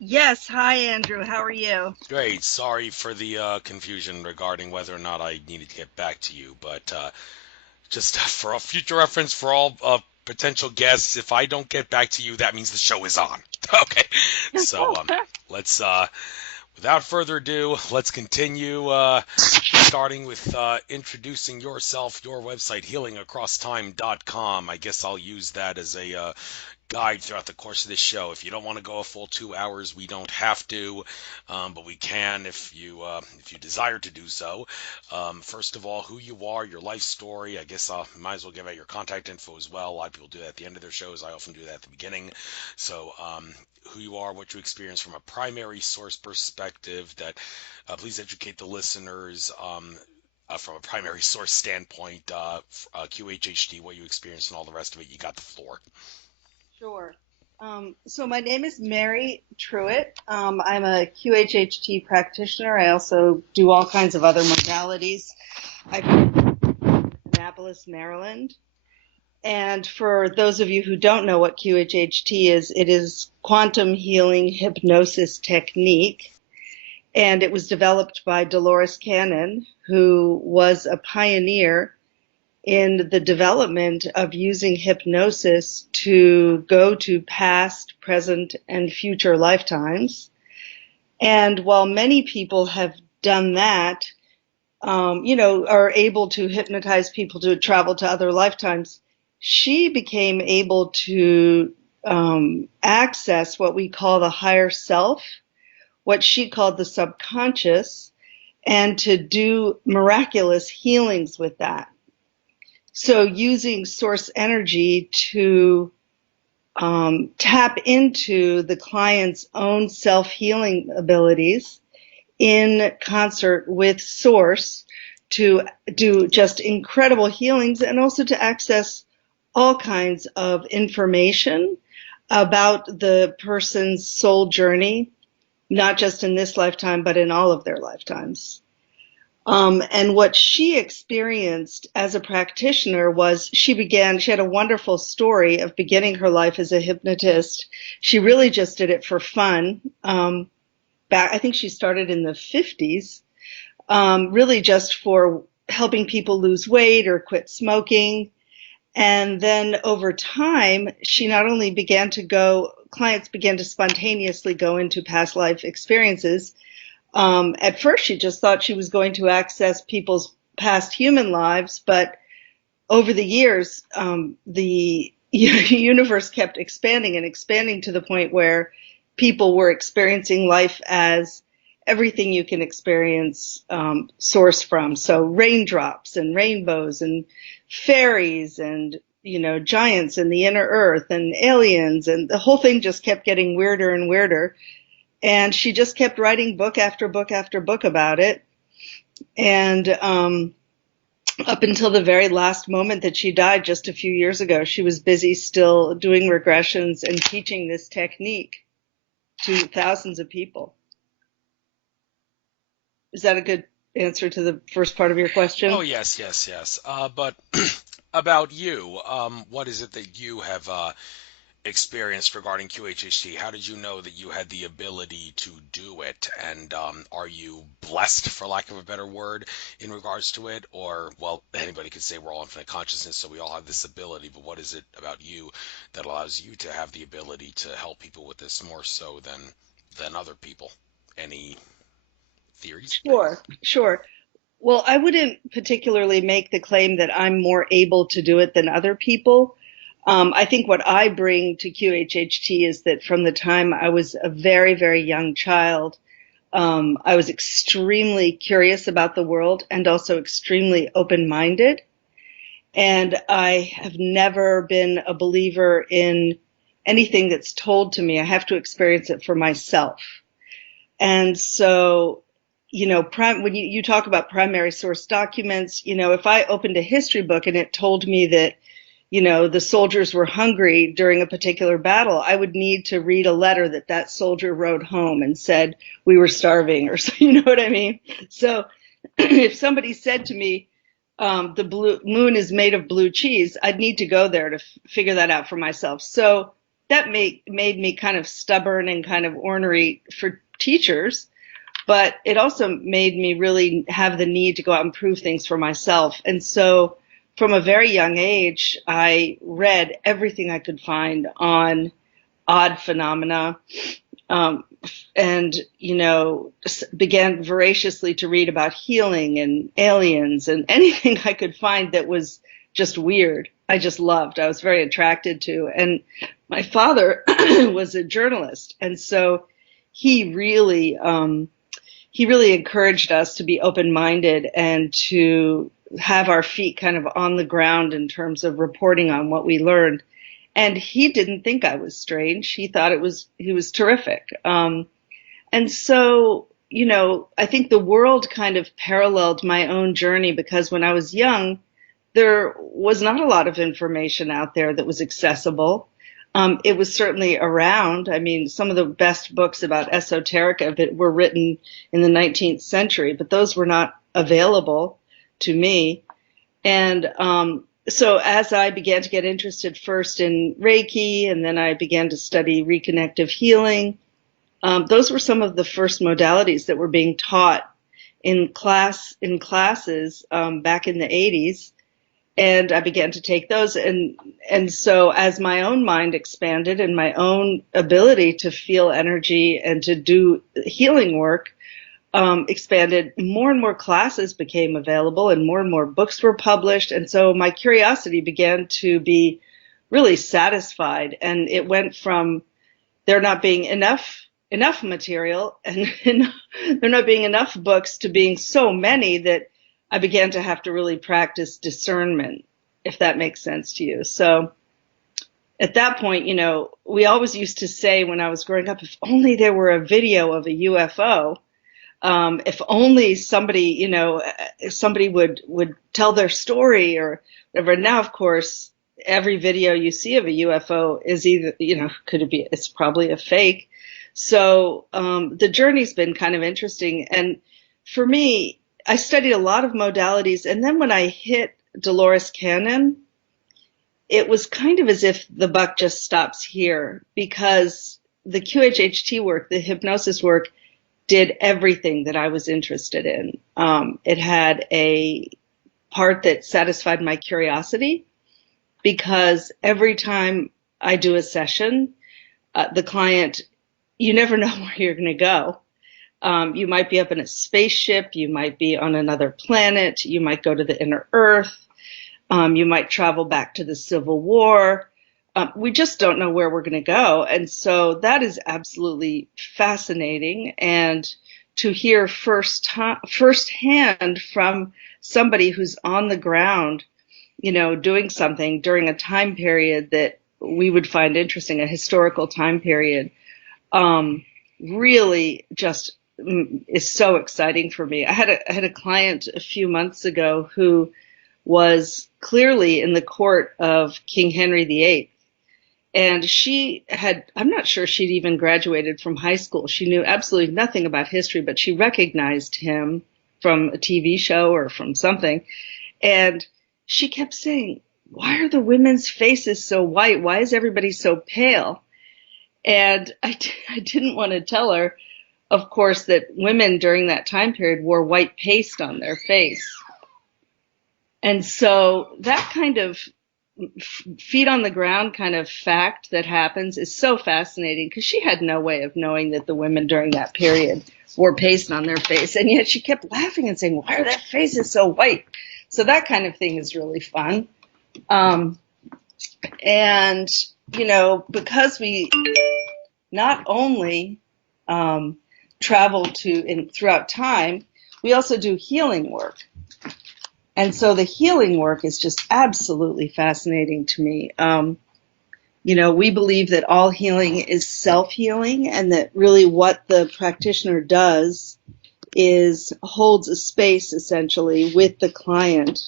Yes. Hi, Andrew. How are you? Great. Sorry for the confusion regarding whether or not I needed to get back to you, but just for a future reference for all potential guests, if I don't get back to you, that means the show is on. Okay. So let's without further ado, let's continue. Starting with introducing yourself, your website, healingacrosstime.com. I guess I'll use that as a guide throughout the course of this show. If you don't want to go a full 2 hours, we don't have to, but we can if you desire to do so. First of all, who you are, your life story. I guess I might as well give out your contact info as well. A lot of people do that at the end of their shows. I often do that at the beginning. So who you are, what you experience from a primary source perspective. That please educate the listeners. From a primary source standpoint, QHHT, what you experienced, and all the rest of it. You got the floor. Sure. So my name is Mary Truitt. I'm a QHHT practitioner. I also do all kinds of other modalities. I come from Annapolis, Maryland. And for those of you who don't know what QHHT is, it is Quantum Healing Hypnosis Technique. And it was developed by Dolores Cannon, who was a pioneer in the development of using hypnosis to go to past, present, and future lifetimes. And while many people have done that, are able to hypnotize people to travel to other lifetimes, she became able to access what we call the higher self, what she called the subconscious, and to do miraculous healings with that. So using source energy to tap into the client's own self-healing abilities in concert with source to do just incredible healings and also to access all kinds of information about the person's soul journey, not just in this lifetime, but in all of their lifetimes. And what she experienced as a practitioner was she had a wonderful story of beginning her life as a hypnotist. She really just did it for fun. I think she started in the 50s, really just for helping people lose weight or quit smoking. And then over time, she not only clients began to spontaneously go into past life experiences. At first, she just thought she was going to access people's past human lives, but over the years, the universe kept expanding and expanding to the point where people were experiencing life as everything you can experience source from. So raindrops and rainbows and fairies and giants in the inner earth and aliens, and the whole thing just kept getting weirder and weirder. And she just kept writing book after book after book about it. And up until the very last moment that she died just a few years ago, she was busy still doing regressions and teaching this technique to thousands of people. Is that a good answer to the first part of your Oh question? yes, yes, yes. But about you, what is it that you have experienced regarding QHHT? How did you know that you had the ability to do it? And are you blessed, for lack of a better word, in regards to it? Or, well, anybody could say we're all infinite consciousness, so we all have this ability. But what is it about you that allows you to have the ability to help people with this more so than other people? Any theories, I Sure, guess? sure. Well, I wouldn't particularly make the claim that I'm more able to do it than other people. I think what I bring to QHHT is that from the time I was a very, very young child, I was extremely curious about the world and also extremely open-minded. And I have never been a believer in anything that's told to me. I have to experience it for myself. And so, when you talk about primary source documents, if I opened a history book and it told me that, the soldiers were hungry during a particular battle, I would need to read a letter that soldier wrote home and said we were starving, or so, you know what I mean? So if somebody said to me, the blue moon is made of blue cheese, I'd need to go there to figure that out for myself. So that made me kind of stubborn and kind of ornery for teachers, but it also made me really have the need to go out and prove things for myself. And so from a very young age, I read everything I could find on odd phenomena, and, began voraciously to read about healing and aliens and anything I could find that was just weird. I just loved. I was very attracted to. And my father was a journalist. And so he really encouraged us to be open-minded and to have our feet kind of on the ground in terms of reporting on what we learned. And he didn't think I was strange. He thought he was terrific. And so, I think the world kind of paralleled my own journey, because when I was young, there was not a lot of information out there that was accessible. It was certainly around. I mean, some of the best books about esoterica were written in the 19th century, but those were not available to me. And so as I began to get interested first in Reiki, and then I began to study Reconnective Healing, those were some of the first modalities that were being taught in classes back in the 80s. And I began to take those. And so as my own mind expanded and my own ability to feel energy and to do healing work expanded, more and more classes became available and more books were published. And so my curiosity began to be really satisfied. And it went from there not being enough material and there not being enough books to being so many that I began to have to really practice discernment, if that makes sense to you. So at that point, we always used to say when I was growing up, if only there were a video of a UFO, if only somebody, somebody would tell their story or whatever. Now, of course, every video you see of a UFO is either, it's probably a fake. So the journey's been kind of interesting. And for me, I studied a lot of modalities. And then when I hit Dolores Cannon, it was kind of as if the buck just stops here, because the QHHT work, the hypnosis work, did everything that I was interested in. It had a part that satisfied my curiosity, because every time I do a session, the client, you never know where you're going to go. You might be up in a spaceship, you might be on another planet, you might go to the inner earth, you might travel back to the Civil War. We just don't know where we're going to go. And so that is absolutely fascinating. And to hear firsthand from somebody who's on the ground, doing something during a time period that we would find interesting, a historical time period, really just is so exciting for me. I had a client a few months ago who was clearly in the court of King Henry VIII. And I'm not sure she'd even graduated from high school. She knew absolutely nothing about history, but she recognized him from a TV show or from something. And she kept saying, why are the women's faces so white? Why is everybody so pale? And I didn't want to tell her, of course, that women during that time period wore white paste on their face. And so that kind of feet on the ground kind of fact that happens is so fascinating, because she had no way of knowing that the women during that period wore paste on their face. And yet she kept laughing and saying, why are their faces so white? So that kind of thing is really fun. And, because we not only travel throughout time, we also do healing work. And so the healing work is just absolutely fascinating to me. We believe that all healing is self-healing, and that really what the practitioner does is holds a space essentially with the client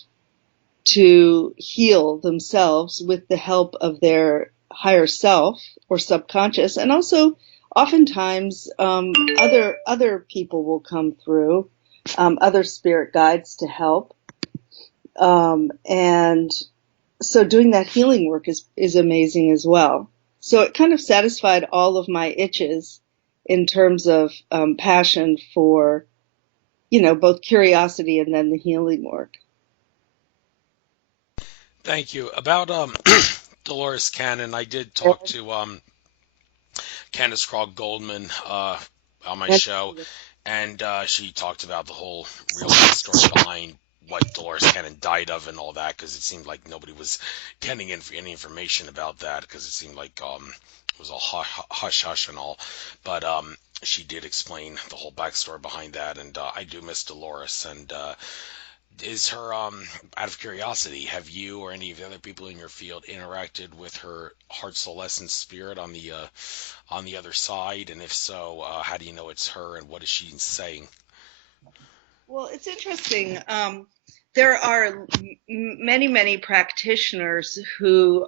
to heal themselves with the help of their higher self or subconscious. And also oftentimes other people will come through, other spirit guides to help. And so doing that healing work is amazing as well. So it kind of satisfied all of my itches in terms of passion for, both curiosity and then the healing work. Thank you. About Dolores Cannon, I did talk And- to Candace Crawl Goldman on my show, and she talked about the whole real life story behind what Dolores Cannon died of and all that, because it seemed like nobody was getting any information about that, because it seemed like it was all hush hush and all. But she did explain the whole backstory behind that, and I do miss Dolores. And is her, out of curiosity, have you or any of the other people in your field interacted with her heart, soul, essence, spirit on the other side? And if so, how do you know it's her, and what is she saying? Well, it's interesting. There are many, many practitioners who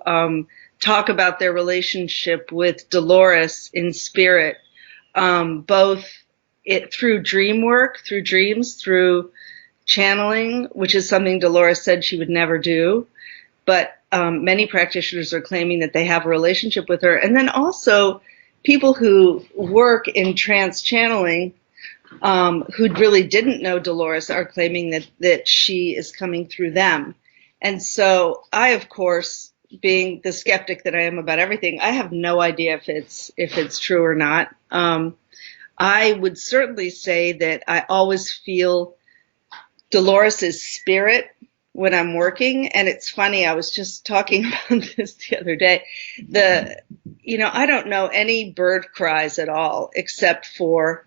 talk about their relationship with Dolores in spirit, both through dream work, through dreams, through channeling, which is something Dolores said she would never do. But many practitioners are claiming that they have a relationship with her. And then also people who work in trance channeling, who really didn't know Dolores, are claiming that she is coming through them. And so I, of course, being the skeptic that I am about everything, I have no idea if it's true or not. I would certainly say that I always feel Dolores's spirit when I'm working. And it's funny, I was just talking about this the other day. I don't know any bird cries at all except for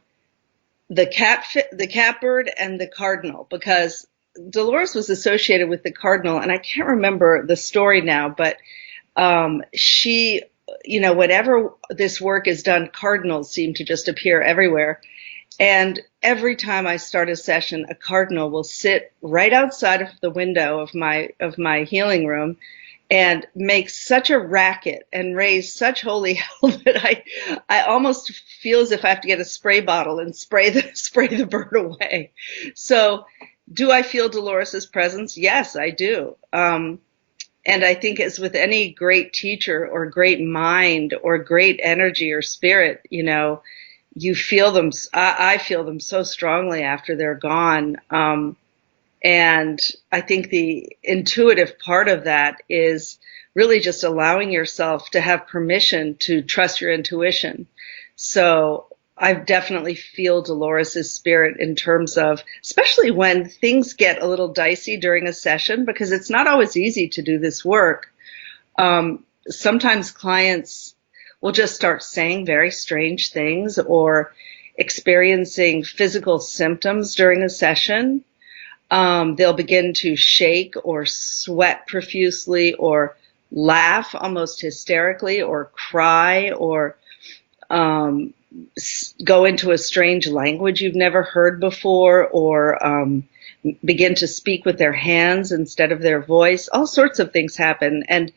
the catbird and the cardinal, because Dolores was associated with the cardinal, and I can't remember the story now, but she, whenever this work is done, cardinals seem to just appear everywhere. And every time I start a session, a cardinal will sit right outside of the window of my healing room and make such a racket and raise such holy hell that I almost feel as if I have to get a spray bottle and spray the bird away. So, do I feel Dolores's presence? Yes, I do. And I think, as with any great teacher or great mind or great energy or spirit, you feel them. I feel them so strongly after they're gone. And I think the intuitive part of that is really just allowing yourself to have permission to trust your intuition. So I definitely feel Dolores's spirit in terms of, especially when things get a little dicey during a session, because it's not always easy to do this work. Sometimes clients will just start saying very strange things or experiencing physical symptoms during a session. They'll begin to shake or sweat profusely or laugh almost hysterically or cry or go into a strange language you've never heard before, or begin to speak with their hands instead of their voice. All sorts of things happen. And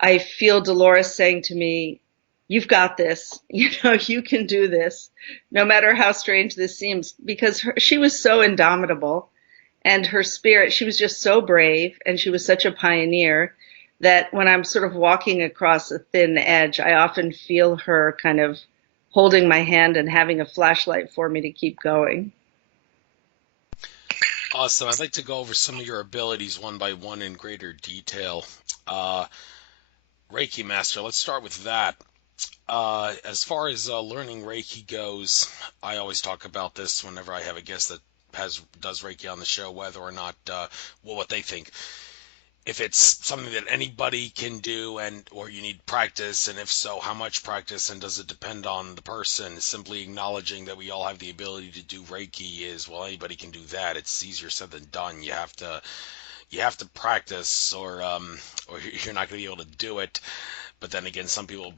I feel Dolores saying to me, "You've got this, you can do this, no matter how strange this seems," because she was so indomitable. And her spirit, she was just so brave, and she was such a pioneer that when I'm sort of walking across a thin edge, I often feel her kind of holding my hand and having a flashlight for me to keep going. Awesome. I'd like to go over some of your abilities one by one in greater detail. Reiki Master, let's start with that. As far as learning Reiki goes, I always talk about this whenever I have a guest that does Reiki on the show, whether or not what they think. If it's something that anybody can do, or you need practice, and if so, how much practice, and does it depend on the person? Simply acknowledging that we all have the ability to do Reiki is, well, anybody can do that. It's easier said than done. You have to practice, or you're not going to be able to do it. But then again, some people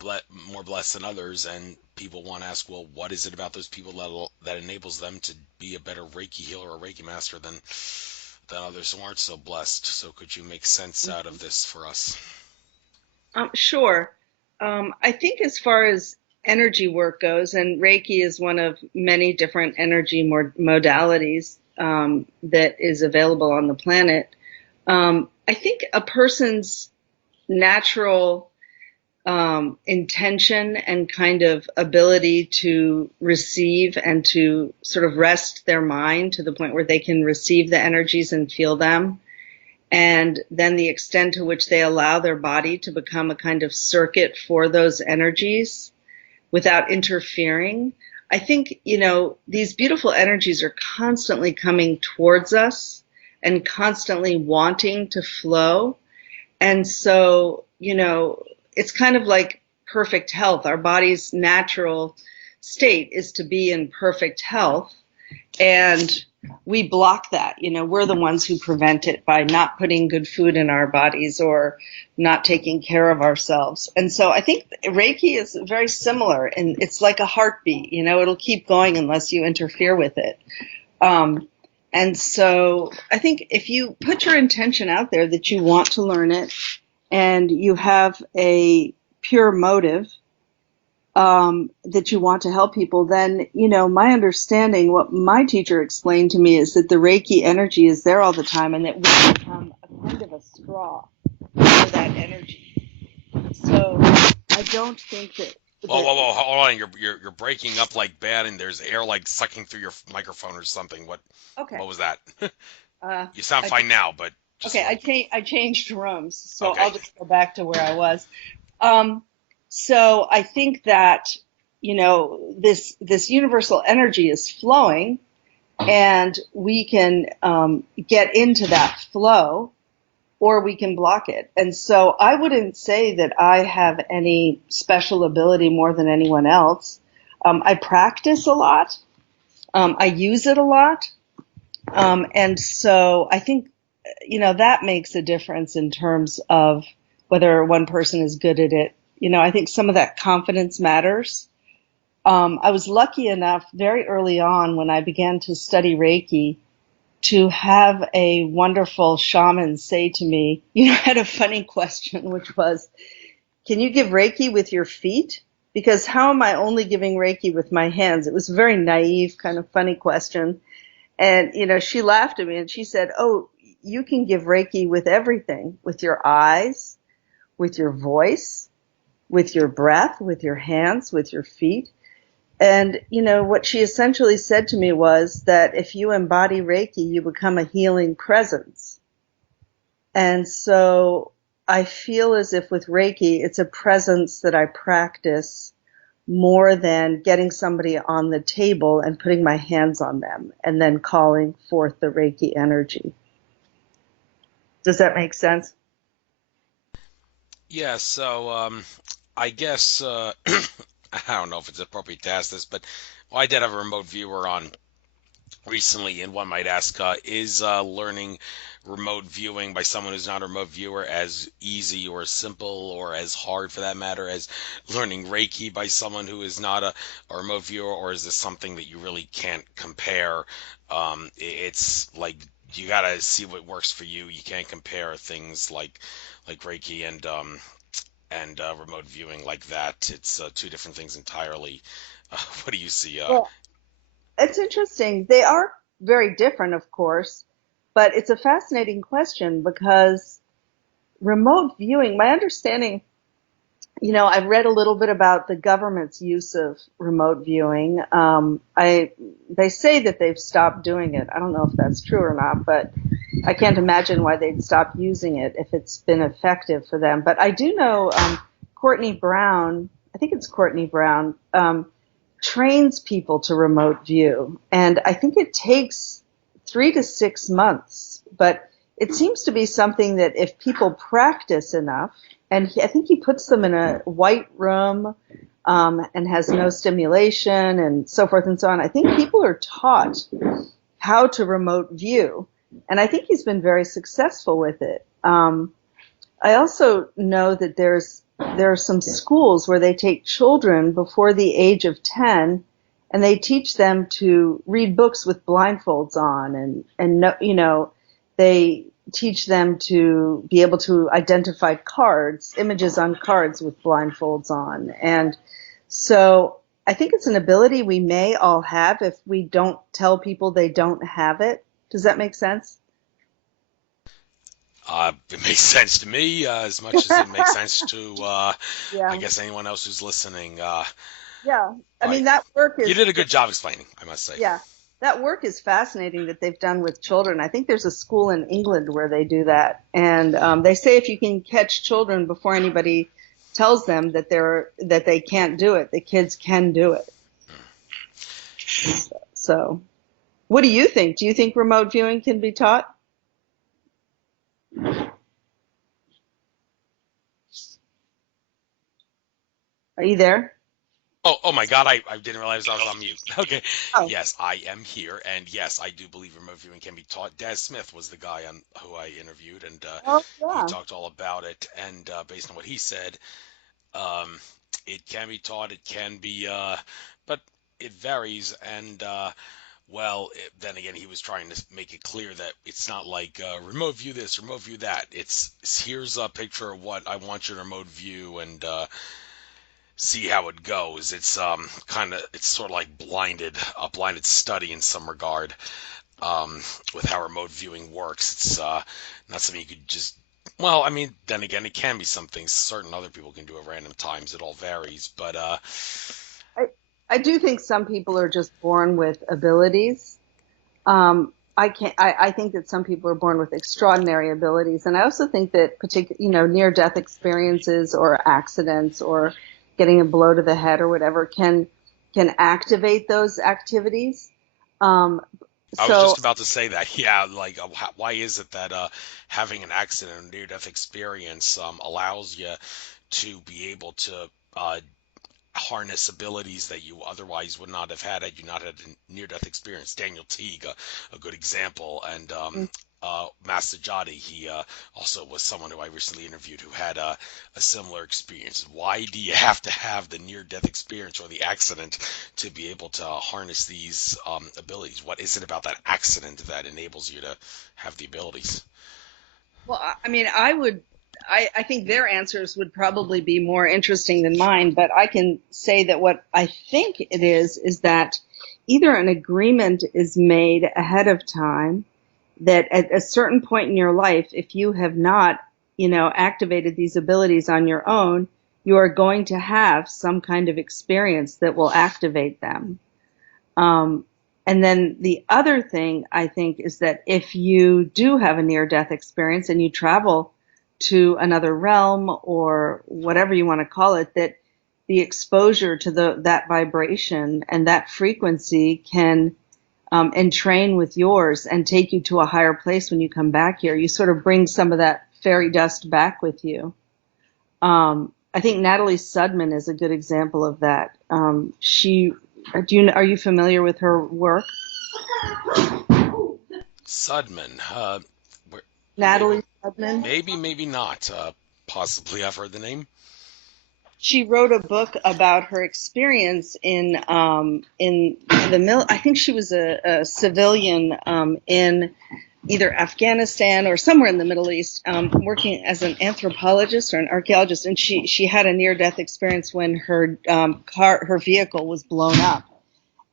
more blessed than others, and people want to ask, well, what is it about those people that enables them to be a better Reiki healer or Reiki master than others who aren't so blessed? So could you make sense out of this for us? Sure. I think as far as energy work goes, and Reiki is one of many different energy modalities that is available on the planet, I think a person's natural intention and kind of ability to receive and to sort of rest their mind to the point where they can receive the energies and feel them. And then the extent to which they allow their body to become a kind of circuit for those energies without interfering. I think, these beautiful energies are constantly coming towards us and constantly wanting to flow. And so, it's kind of like perfect health. Our body's natural state is to be in perfect health. And we block that. We're the ones who prevent it by not putting good food in our bodies or not taking care of ourselves. And so I think Reiki is very similar, and it's like a heartbeat. It'll keep going unless you interfere with it. And so I think if you put your intention out there that you want to learn it and you have a pure motive, that you want to help people, then, my understanding, what my teacher explained to me is that the Reiki energy is there all the time and that we become a kind of a straw for that energy. So I don't think that... Whoa, hold on. You're breaking up like bad, and there's air like sucking through your microphone or something. What was that? You sound fine now, but just okay, I changed rooms, so okay. I'll just go back to where I was. So I think that, this universal energy is flowing, and we can get into that flow, or we can block it. And so I wouldn't say that I have any special ability more than anyone else. I practice a lot. I use it a lot. And so I think, that makes a difference in terms of whether one person is good at it. I think some of that confidence matters. I was lucky enough very early on when I began to study Reiki to have a wonderful shaman say to me, I had a funny question, which was, can you give Reiki with your feet? Because how am I only giving Reiki with my hands? It was a very naive, kind of funny question. And, she laughed at me and she said, oh, you can give Reiki with everything, with your eyes, with your voice, with your breath, with your hands, with your feet. And, what she essentially said to me was that if you embody Reiki, you become a healing presence. And so I feel as if with Reiki, it's a presence that I practice more than getting somebody on the table and putting my hands on them and then calling forth the Reiki energy. Does that make sense? Yeah, so I guess I don't know if it's appropriate to ask this, but I did have a remote viewer on recently, and one might ask, is learning remote viewing by someone who's not a remote viewer as easy or simple or as hard, for that matter, as learning Reiki by someone who is not a remote viewer, or is this something that you really can't compare? It's like you gotta see what works for you. You can't compare things like Reiki and remote viewing like that. It's two different things entirely. What do you see? Well, it's interesting. They are very different, of course, but it's a fascinating question because remote viewing, my understanding, I've read a little bit about the government's use of remote viewing. They say that they've stopped doing it. I don't know if that's true or not, but I can't imagine why they'd stop using it if it's been effective for them. But I do know Courtney Brown, I think it's Courtney Brown, trains people to remote view. And I think it takes 3 to 6 months. But it seems to be something that if people practice enough, and I think he puts them in a white room and has no stimulation and so forth and so on. I think people are taught how to remote view. And I think he's been very successful with it. I also know that there are some schools where they take children before the age of 10 and they teach them to read books with blindfolds on, and they teach them to be able to identify images on cards with blindfolds on. And so I think it's an ability we may all have if we don't tell people they don't have it. Does that make sense? It makes sense to me as much as it makes sense to, I Yeah. guess, anyone else who's listening. Yeah. I But mean, that work you is, did a good job explaining, I must say. yeah, that work is fascinating that they've done with children. I think there's a school in England where they do that. And they say if you can catch children before anybody tells them that they can't do it, the kids can do it. So, what do you think? Do you think remote viewing can be taught? Are you there? Oh my God, I didn't realize I was on mute. Okay. Oh, Yes, I am here. And yes, I do believe remote viewing can be taught. Des Smith was the guy who I interviewed, and oh he yeah. talked all about it. And based on what he said, um, it can be taught, it can be, but it varies. And then again, he was trying to make it clear that it's not like remote view this, remote view that. It's here's a picture of what I want you to remote view, and see how it goes. It's it's sort of like a blinded study in some regard, with how remote viewing works. It's not something you could just. Well, I mean, then again, it can be something certain other people can do at random times. It all varies, but I, I do think some people are just born with abilities. I think that some people are born with extraordinary abilities, and I also think that near-death experiences or accidents or getting a blow to the head or whatever can activate those activities. Um, I was so just about to say that. Yeah, like why is it that having an accident or near-death experience allows you to be able to harness abilities that you otherwise would not have had you not had a near-death experience. Daniel Teague, a good example, and Master Jati, he also was someone who I recently interviewed who had a similar experience. Why do you have to have the near-death experience or the accident to be able to harness these abilities? What is it about that accident that enables you to have the abilities? Well, I mean, I think their answers would probably be more interesting than mine, but I can say that what I think it is that either an agreement is made ahead of time that at a certain point in your life, if you have not, activated these abilities on your own, you are going to have some kind of experience that will activate them. Um, and then the other thing I think is that if you do have a near death experience and you travel to another realm or whatever you want to call it, that the exposure to that vibration and that frequency can entrain with yours and take you to a higher place when you come back here. You sort of bring some of that fairy dust back with you. I think Natalie Sudman is a good example of that. Are you familiar with her work? Sudman, maybe, Natalie Sudman. maybe not. Possibly, I've heard the name. She wrote a book about her experience in the I think she was a civilian in either Afghanistan or somewhere in the Middle East, working as an anthropologist or an archaeologist, and she had a near-death experience when her her vehicle was blown up,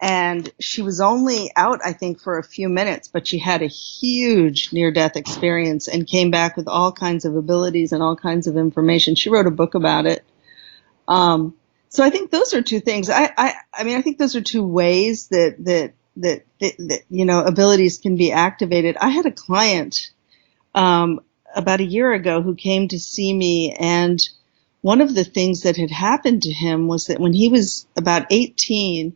and she was only out, I think, for a few minutes, but she had a huge near-death experience and came back with all kinds of abilities and all kinds of information. She wrote a book about it. So I think those are two things. I mean, I think those are two ways that abilities can be activated. I had a client about a year ago who came to see me, and one of the things that had happened to him was that when he was about 18,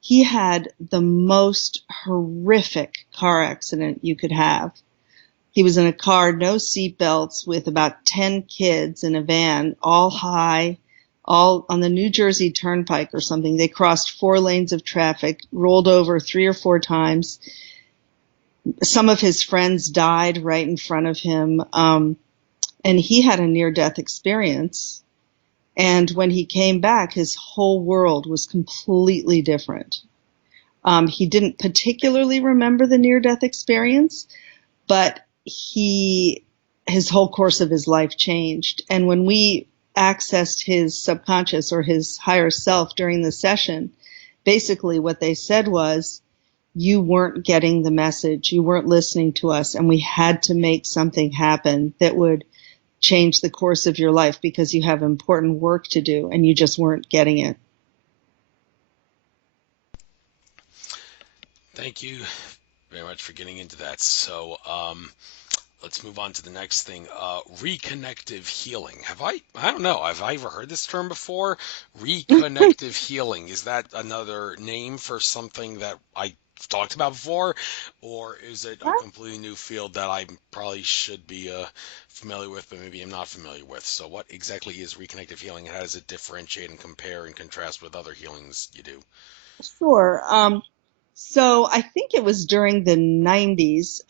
he had the most horrific car accident you could have. He was in a car, no seatbelts, with about 10 kids in a van, all high, all on the New Jersey Turnpike or something. They crossed 4 lanes of traffic, rolled over 3 or 4 times. Some of his friends died right in front of him, and he had a near-death experience. And when he came back, his whole world was completely different. He didn't particularly remember the near-death experience, but his whole course of his life changed. And when we accessed his subconscious or his higher self during the session, basically what they said was, you weren't getting the message, you weren't listening to us, and we had to make something happen that would change the course of your life because you have important work to do and you just weren't getting it. Thank you very much for getting into that. So let's move on to the next thing. Reconnective healing. I don't know, have I ever heard this term before? Reconnective healing. Is that another name for something that I talked about before? Or is it a completely new field that I probably should be familiar with, but maybe I'm not familiar with? So what exactly is reconnective healing, and how does it differentiate and compare and contrast with other healings you do? Sure. So I think it was during the 90s.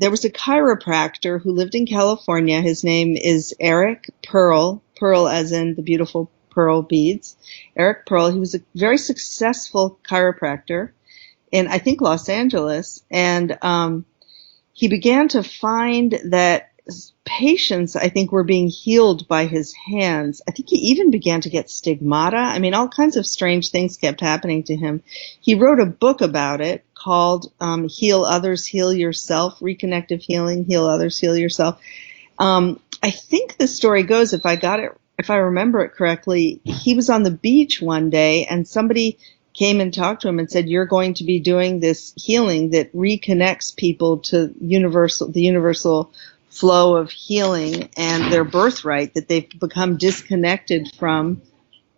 There was a chiropractor who lived in California. His name is Eric Pearl, Pearl as in the beautiful pearl beads. Eric Pearl. He was a very successful chiropractor in, I think, Los Angeles. And he began to find that patients, I think, were being healed by his hands. I think he even began to get stigmata. I mean, all kinds of strange things kept happening to him. He wrote a book about it called Heal Others, Heal Yourself, Reconnective Healing, Heal Others, Heal Yourself. I think the story goes, if I remember it correctly, he was on the beach one day and somebody came and talked to him and said, you're going to be doing this healing that reconnects people to the universal flow of healing and their birthright that they've become disconnected from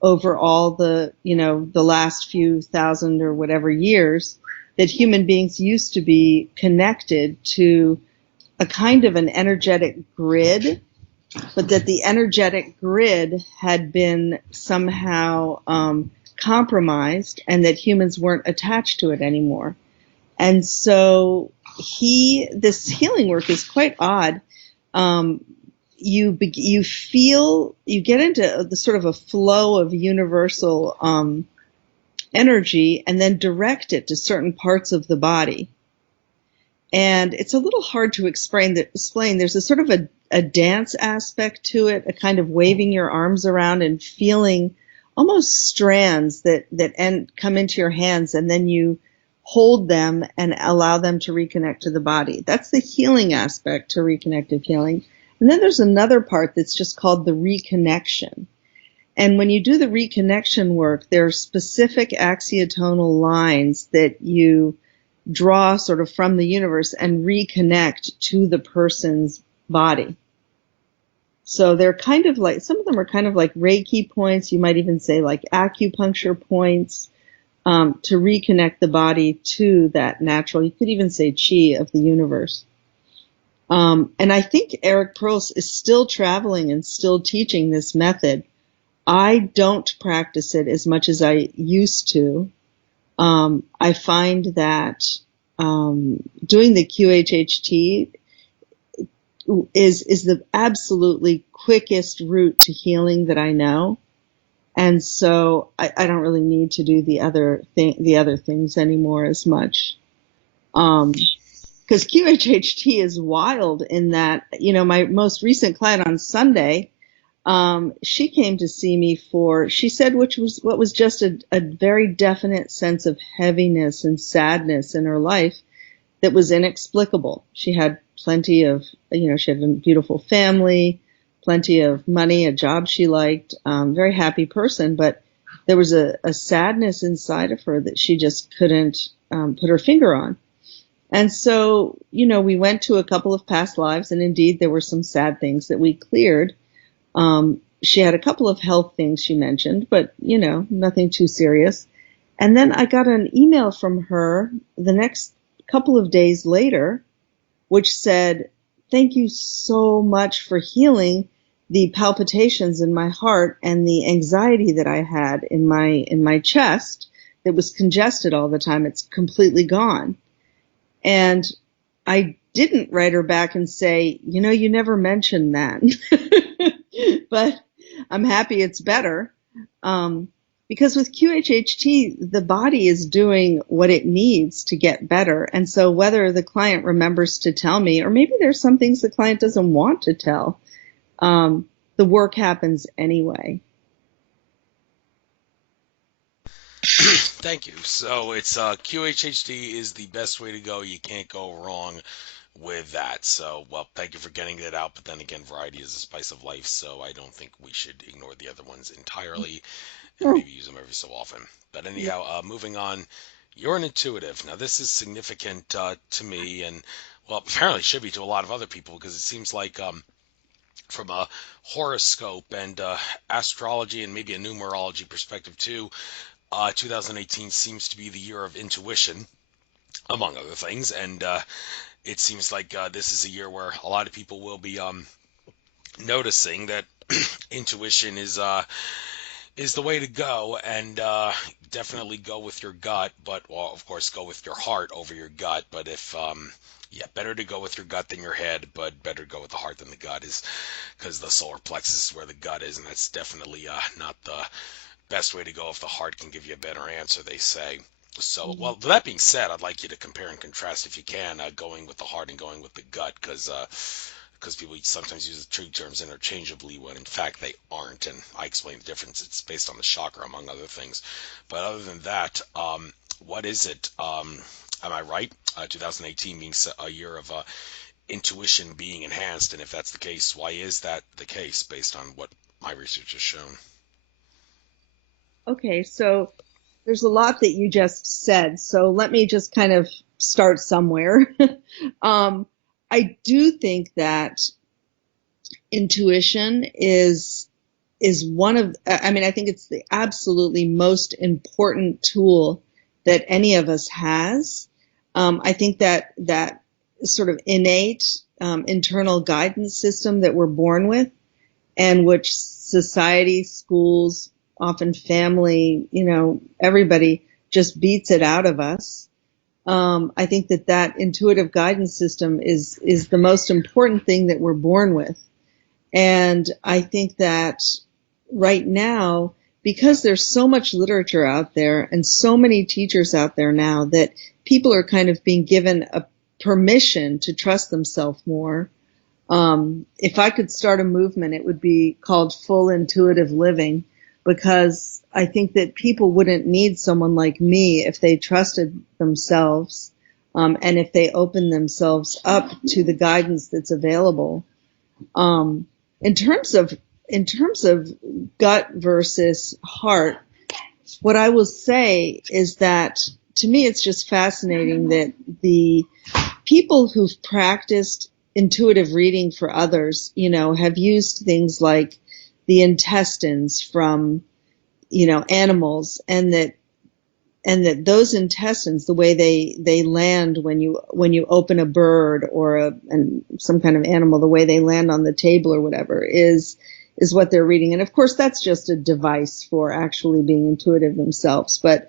over all the last few thousand or whatever years, that human beings used to be connected to a kind of an energetic grid, but that the energetic grid had been somehow compromised and that humans weren't attached to it anymore. And so this healing work is quite odd. You get into the sort of a flow of universal energy and then direct it to certain parts of the body. And it's a little hard to explain. There's a sort of a dance aspect to it, a kind of waving your arms around and feeling almost strands that come into your hands, and then you hold them and allow them to reconnect to the body. That's the healing aspect to reconnective healing. And then there's another part that's just called the reconnection. And when you do the reconnection work, there are specific axiotonal lines that you draw sort of from the universe and reconnect to the person's body. So they're kind of like, some of them are kind of like Reiki points. You might even say like acupuncture points. To reconnect the body to that natural, you could even say chi of the universe. And I think Eric Pearl is still traveling and still teaching this method. I don't practice it as much as I used to. I find that doing the QHHT is the absolutely quickest route to healing that I know. And so I don't really need to do the other things anymore as much. Because QHHT is wild in that, my most recent client on Sunday, she came to see me she said what was just a very definite sense of heaviness and sadness in her life that was inexplicable. She had plenty of, she had a beautiful family, plenty of money, a job she liked, very happy person, but there was a sadness inside of her that she just couldn't put her finger on. And so, we went to a couple of past lives, and indeed there were some sad things that we cleared. She had a couple of health things she mentioned, but, nothing too serious. And then I got an email from her the next couple of days later, which said, thank you so much for healing the palpitations in my heart and the anxiety that I had in my chest that was congested all the time. It's completely gone. And I didn't write her back and say, you never mentioned that. But I'm happy it's better. Because with QHHT, the body is doing what it needs to get better. And so whether the client remembers to tell me, or maybe there's some things the client doesn't want to tell, the work happens anyway. Thank you. So it's QHHT is the best way to go. You can't go wrong with that. So, well, thank you for getting it out. But then again, variety is the spice of life. So I don't think we should ignore the other ones entirely and maybe use them every so often. But Yeah. anyhow, moving on. You're an intuitive. Now, this is significant to me, and well, apparently should be to a lot of other people because it seems like from a horoscope and astrology and maybe a numerology perspective too, 2018 seems to be the year of intuition, among other things. And it seems like this is a year where a lot of people will be noticing that intuition is the way to go, and definitely go with your gut, but well, of course, go with your heart over your gut. But if yeah, better to go with your gut than your head, but better to go with the heart than the gut is because the solar plexus is where the gut is, and that's definitely not the best way to go. If the heart can give you a better answer, they say. So, well, with that being said, I'd like you to compare and contrast, if you can, going with the heart and going with the gut, because people sometimes use the two terms interchangeably when in fact they aren't. And I explain the difference. It's based on the chakra, among other things. But other than that, what is it? Am I right? 2018 being a year of intuition being enhanced. And if that's the case, why is that the case based on what my research has shown? Okay, so there's a lot that you just said. So let me just kind of start somewhere. um, I do think that intuition is one of, I mean, I think it's the absolutely most important tool that any of us has. I think that that sort of innate internal guidance system that we're born with, and which society, schools, often family, everybody just beats it out of us. I think that that intuitive guidance system is the most important thing that we're born with. And I think that right now, because there's so much literature out there and so many teachers out there now, that people are kind of being given a permission to trust themselves more. If I could start a movement, it would be called Full Intuitive Living, because I think that people wouldn't need someone like me if they trusted themselves, and if they opened themselves up to the guidance that's available. Um, in terms of gut versus heart, what I will say is that to me it's just fascinating that the people who've practiced intuitive reading for others, have used things like the intestines from, animals, and that those intestines, the way they land when you open a bird or some kind of animal, the way they land on the table or whatever is what they're reading. And of course, that's just a device for actually being intuitive themselves. But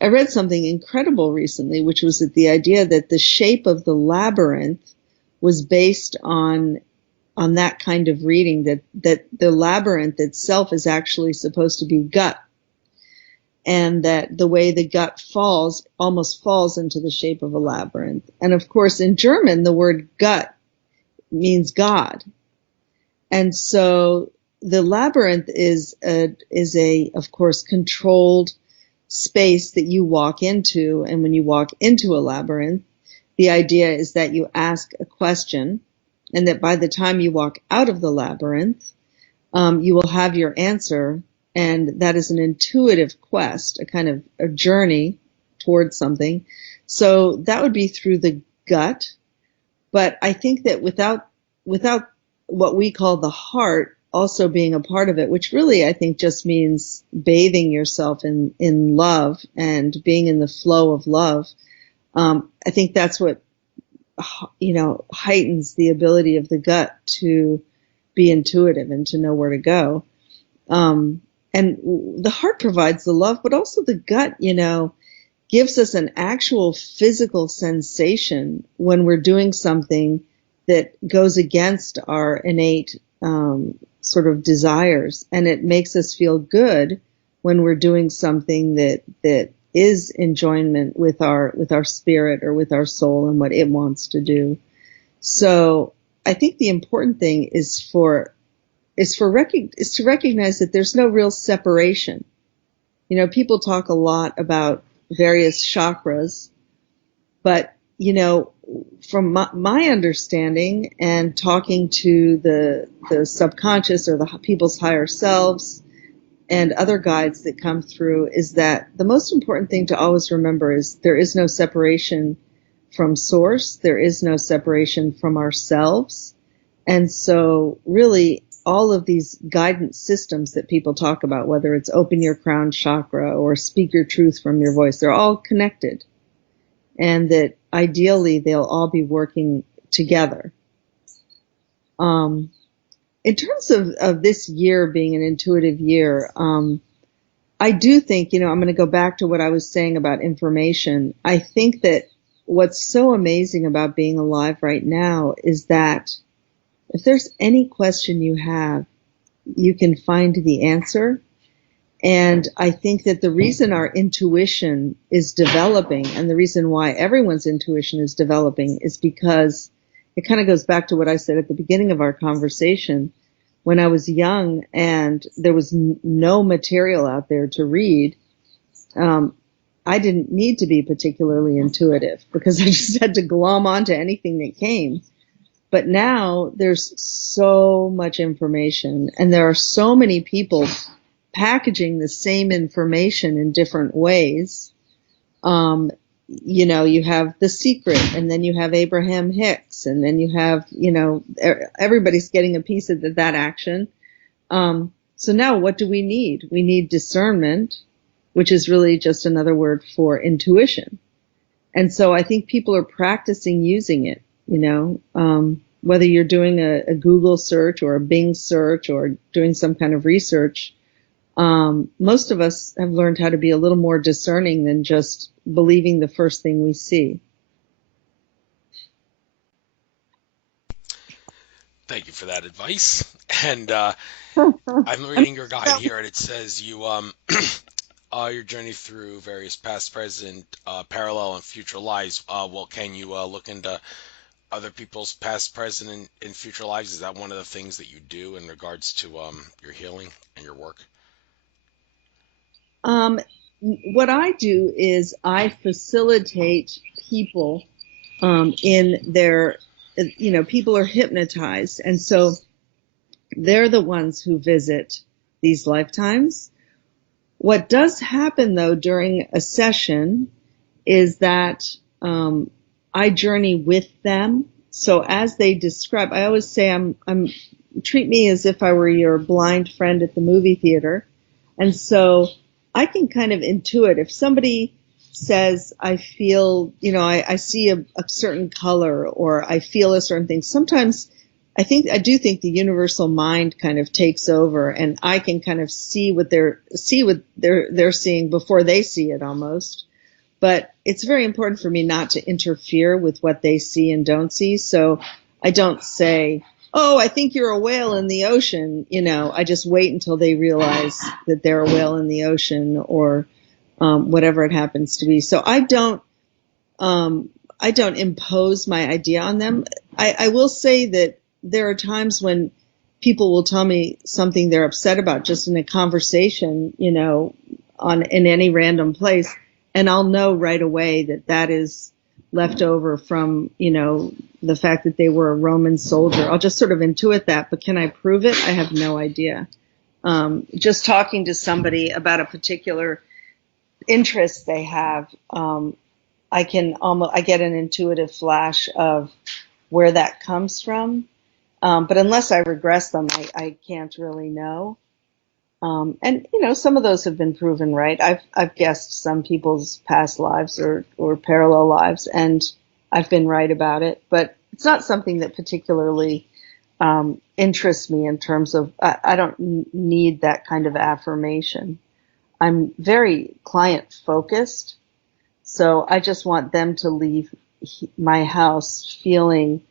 I read something incredible recently, which was that the idea that the shape of the labyrinth was based on that kind of reading, that the labyrinth itself is actually supposed to be gut, and that the way the gut falls almost falls into the shape of a labyrinth. And of course, in German, the word gut means God. And so the labyrinth is a of course controlled space that you walk into. And when you walk into a labyrinth, the idea is that you ask a question, and that by the time you walk out of the labyrinth, you will have your answer. And that is an intuitive quest, a kind of a journey towards something. So that would be through the gut. But I think that without what we call the heart also being a part of it, which really I think just means bathing yourself in love and being in the flow of love, I think that's what heightens the ability of the gut to be intuitive and to know where to go. And the heart provides the love, but also the gut, gives us an actual physical sensation when we're doing something that goes against our innate sort of desires. And it makes us feel good when we're doing something that is enjoyment with our spirit or with our soul and what it wants to do. So I think the important thing is to recognize that there's no real separation. People talk a lot about various chakras, but, from my understanding and talking to the subconscious or the people's higher selves and other guides that come through, is that the most important thing to always remember is there is no separation from source. There is no separation from ourselves. And so really all of these guidance systems that people talk about, whether it's open your crown chakra or speak your truth from your voice, they're all connected. And that ideally they'll all be working together. In terms of this year being an intuitive year, I do think, I'm going to go back to what I was saying about information. I think that what's so amazing about being alive right now is that if there's any question you have, you can find the answer. And I think that the reason our intuition is developing and the reason why everyone's intuition is developing is because it kind of goes back to what I said at the beginning of our conversation. When I was young and there was no material out there to read, I didn't need to be particularly intuitive because I just had to glom onto anything that came. But now there's so much information and there are so many people packaging the same information in different ways. You have The Secret, and then you have Abraham Hicks, and then you have, everybody's getting a piece of that action. So now what do we need? We need discernment, which is really just another word for intuition. And so I think people are practicing using it, whether you're doing a Google search or a Bing search or doing some kind of research. Most of us have learned how to be a little more discerning than just believing the first thing we see. Thank you for that advice. And I'm reading your guide here, and it says you your journey through various past, present, parallel, and future lives. Well, can you look into other people's past, present, and future lives? Is that one of the things that you do in regards to your healing and your work? What I do is I facilitate people in their, people are hypnotized. And so they're the ones who visit these lifetimes. What does happen, though, during a session is that I journey with them. So as they describe, I always say, treat me as if I were your blind friend at the movie theater. And so I can kind of intuit if somebody says, I feel, I see a certain color or I feel a certain thing. Sometimes I do think the universal mind kind of takes over and I can kind of see what they're seeing before they see it almost. But it's very important for me not to interfere with what they see and don't see. So I don't say, oh, I think you're a whale in the ocean. I just wait until they realize that they're a whale in the ocean or whatever it happens to be. So I don't impose my idea on them. I will say that there are times when people will tell me something they're upset about just in a conversation, in any random place. And I'll know right away that is left over from, the fact that they were a Roman soldier. I'll just sort of intuit that, but can I prove it? I have no idea. Just talking to somebody about a particular interest they have, I get an intuitive flash of where that comes from. But unless I regress them, I can't really know. And some of those have been proven right. I've guessed some people's past lives or parallel lives, and I've been right about it. But it's not something that particularly interests me in terms of I don't need that kind of affirmation. I'm very client focused, so I just want them to leave my house feeling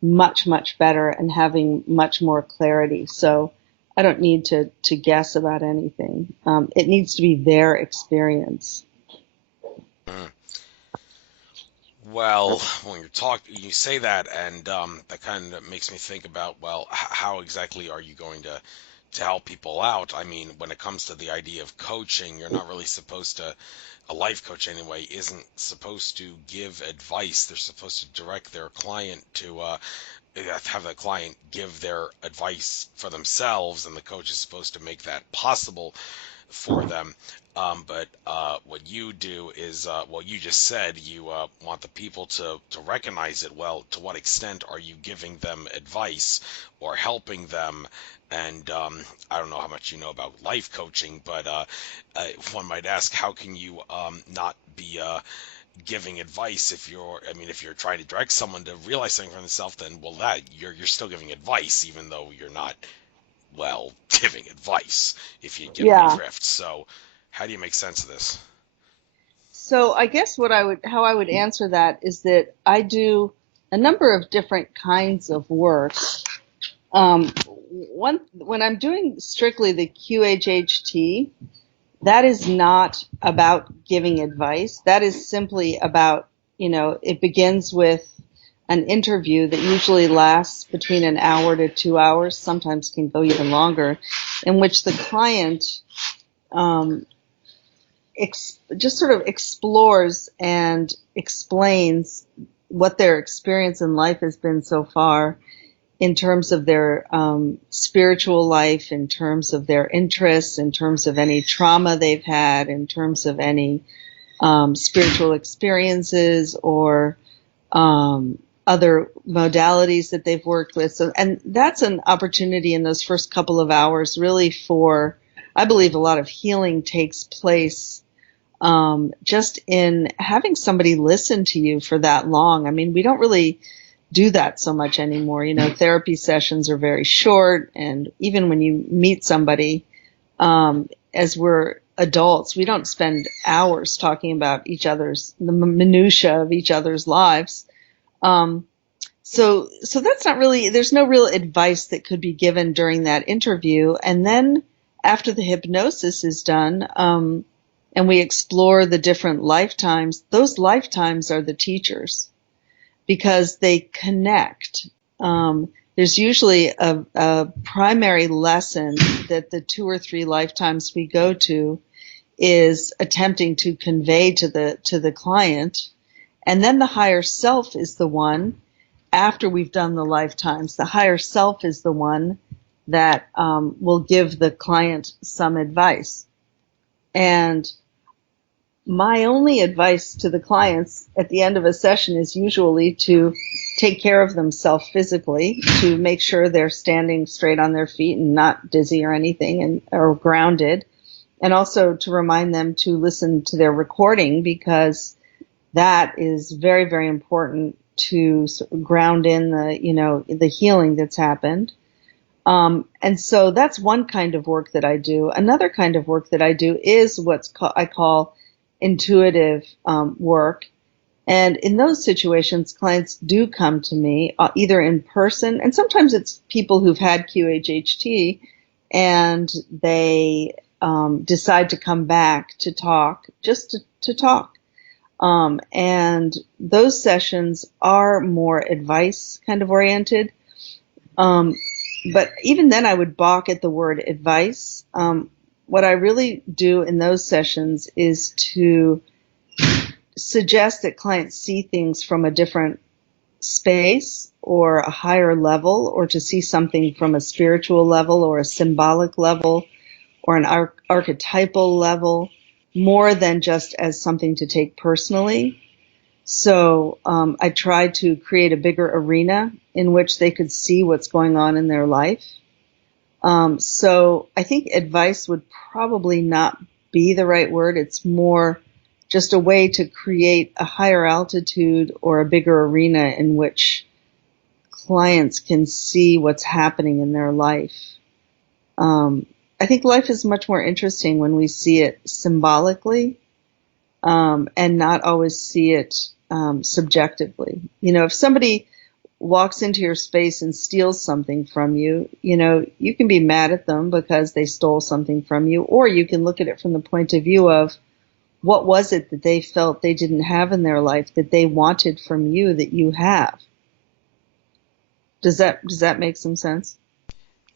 much, much better and having much more clarity. So I don't need to guess about anything. It needs to be their experience. Well, when you say that, and that kind of makes me think about, well, how exactly are you going to to help people out. I mean, when it comes to the idea of coaching, you're not really supposed to, a life coach anyway, isn't supposed to give advice. They're supposed to direct their client to have the client give their advice for themselves, and the coach is supposed to make that possible for them. But what you do is, what you just said, you want the people to recognize it. Well, to what extent are you giving them advice or helping them? And I don't know how much you know about life coaching, but one might ask, how can you not be giving advice if you're, I mean, if you're trying to direct someone to realize something for themselves, then, well, that you're still giving advice, even though you're not, well, giving advice, if you get my Yeah. drift. So how do you make sense of this? So I guess how I would answer that is that I do a number of different kinds of work. When I'm doing strictly the QHHT, that is not about giving advice. That is simply about, it begins with an interview that usually lasts between an hour to 2 hours, sometimes can go even longer, in which the client just sort of explores and explains what their experience in life has been so far in terms of their spiritual life, in terms of their interests, in terms of any trauma they've had, in terms of any spiritual experiences or other modalities that they've worked with. So, and that's an opportunity in those first couple of hours really for, I believe a lot of healing takes place just in having somebody listen to you for that long. I mean, we don't really do that so much anymore. Therapy sessions are very short, and even when you meet somebody, as we're adults, we don't spend hours talking about the minutia of each other's lives. So that's not really, there's no real advice that could be given during that interview. And then after the hypnosis is done, and we explore the different lifetimes, those lifetimes are the teachers because they connect. There's usually a primary lesson that the 2 or 3 lifetimes we go to is attempting to convey to the client. And then the higher self is the one, after we've done the lifetimes, the higher self is the one that will give the client some advice. And my only advice to the clients at the end of a session is usually to take care of themselves physically, to make sure they're standing straight on their feet and not dizzy or anything, or grounded. And also to remind them to listen to their recording, because that is very, very important to ground in the healing that's happened. And so that's one kind of work that I do. Another kind of work that I do is I call intuitive work. And in those situations, clients do come to me either in person, and sometimes it's people who've had QHHT and they decide to come back to talk, just to talk. And those sessions are more advice kind of oriented. But even then I would balk at the word advice. What I really do in those sessions is to suggest that clients see things from a different space or a higher level, or to see something from a spiritual level or a symbolic level or an archetypal level, more than just as something to take personally. So I try to create a bigger arena in which they could see what's going on in their life. So I think advice would probably not be the right word. It's more just a way to create a higher altitude or a bigger arena in which clients can see what's happening in their life. I think life is much more interesting when we see it symbolically, and not always see it subjectively. If somebody walks into your space and steals something from you, you can be mad at them because they stole something from you, or you can look at it from the point of view of what was it that they felt they didn't have in their life that they wanted from you that you have. Does that make some sense?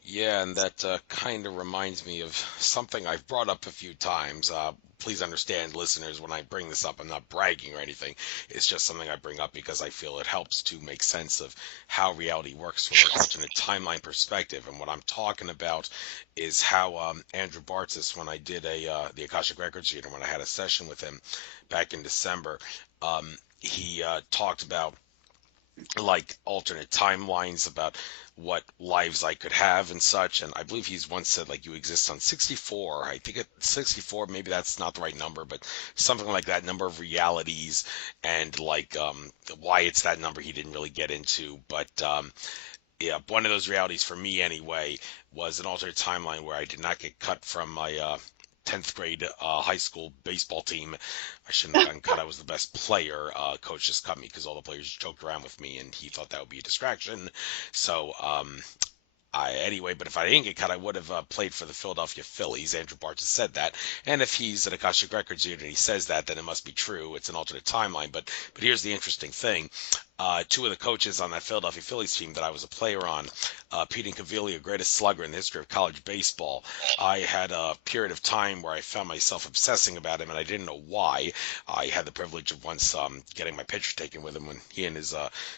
Yeah, and that kind of reminds me of something I've brought up a few times. Please understand, listeners, when I bring this up, I'm not bragging or anything. It's just something I bring up because I feel it helps to make sense of how reality works from an alternate timeline perspective. And what I'm talking about is how Andrew Bartzis, when I did the Akashic Records reading, when I had a session with him back in December, he talked about like alternate timelines about what lives I could have and such. And I believe he's once said like you exist on 64. I think at 64, maybe that's not the right number, but something like that number of realities and like why it's that number he didn't really get into. But yeah, one of those realities for me anyway was an alternate timeline where I did not get cut from my 10th grade high school baseball team. I shouldn't have gotten cut. I was the best player. Coach just cut me because all the players joked around with me and he thought that would be a distraction. So anyway, but if I didn't get cut, I would have played for the Philadelphia Phillies. Andrew Bartz has said that, and if he's an Akashic Records reader and he says that, then it must be true. It's an alternate timeline. But here's the interesting thing: two of the coaches on that Philadelphia Phillies team that I was a player on, Pete Incaviglia, greatest slugger in the history of college baseball. I had a period of time where I found myself obsessing about him, and I didn't know why. I had the privilege of once getting my picture taken with him when he and his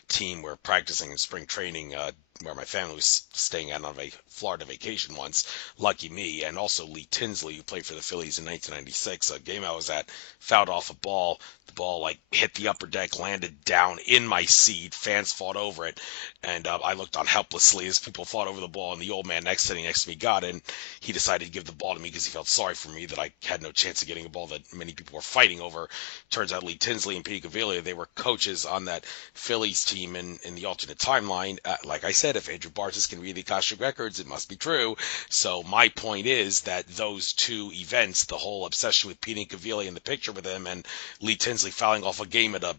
team were practicing in spring training. Where my family was staying out on a Florida vacation once. Lucky me. And also Lee Tinsley, who played for the Phillies in 1996. A game I was at, fouled off a ball. The ball like hit the upper deck, landed down in my seat. Fans fought over it, and I looked on helplessly as people fought over the ball. And the old man sitting next to me got it. And he decided to give the ball to me because he felt sorry for me that I had no chance of getting a ball that many people were fighting over. Turns out Lee Tinsley and Pete Caviglia, they were coaches on that Phillies team in the alternate timeline. Like I said, if Andrew Bartzis can read the Akashic Records, it must be true. So my point is that those two events, the whole obsession with Pete Incaviglia in the picture with him, and Lee Tinsley fouling off a game at a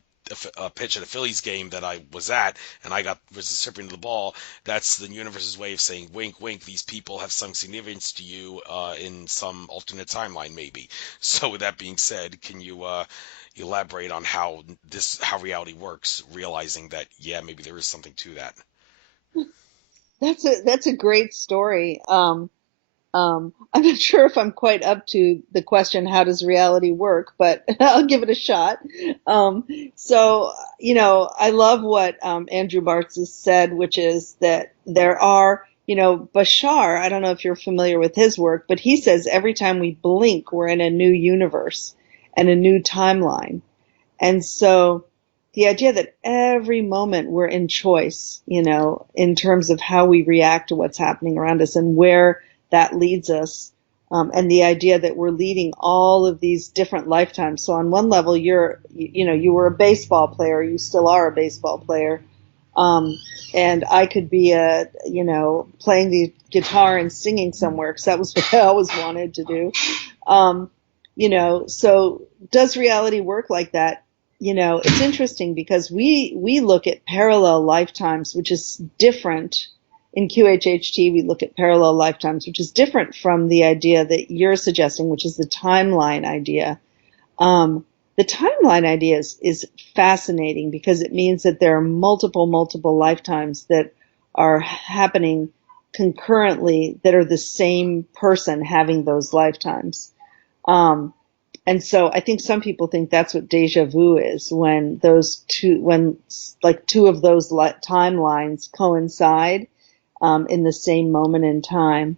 pitch at a Phillies game that I was at, and I was the recipient of the ball. That's the universe's way of saying, wink, wink, these people have some significance to you in some alternate timeline, maybe. So with that being said, can you elaborate on how reality works, realizing that, yeah, maybe there is something to that? That's a great story. I'm not sure if I'm quite up to the question, how does reality work, but I'll give it a shot. Um, so, I love what Andrew Bartz has said, which is that there are, Bashar, I don't know if you're familiar with his work, but he says every time we blink, we're in a new universe and a new timeline. And so the idea that every moment we're in choice, in terms of how we react to what's happening around us and where that leads us, and the idea that we're leading all of these different lifetimes. So on one level, you were a baseball player, you still are a baseball player, and I could be playing the guitar and singing somewhere because that was what I always wanted to do. So does reality work like that? It's interesting because we look at parallel lifetimes, which is different. In QHHT, we look at parallel lifetimes, which is different from the idea that you're suggesting, which is the timeline idea. The timeline idea is fascinating because it means that there are multiple lifetimes that are happening concurrently that are the same person having those lifetimes. And so I think some people think that's what deja vu is, when two of those timelines coincide in the same moment in time.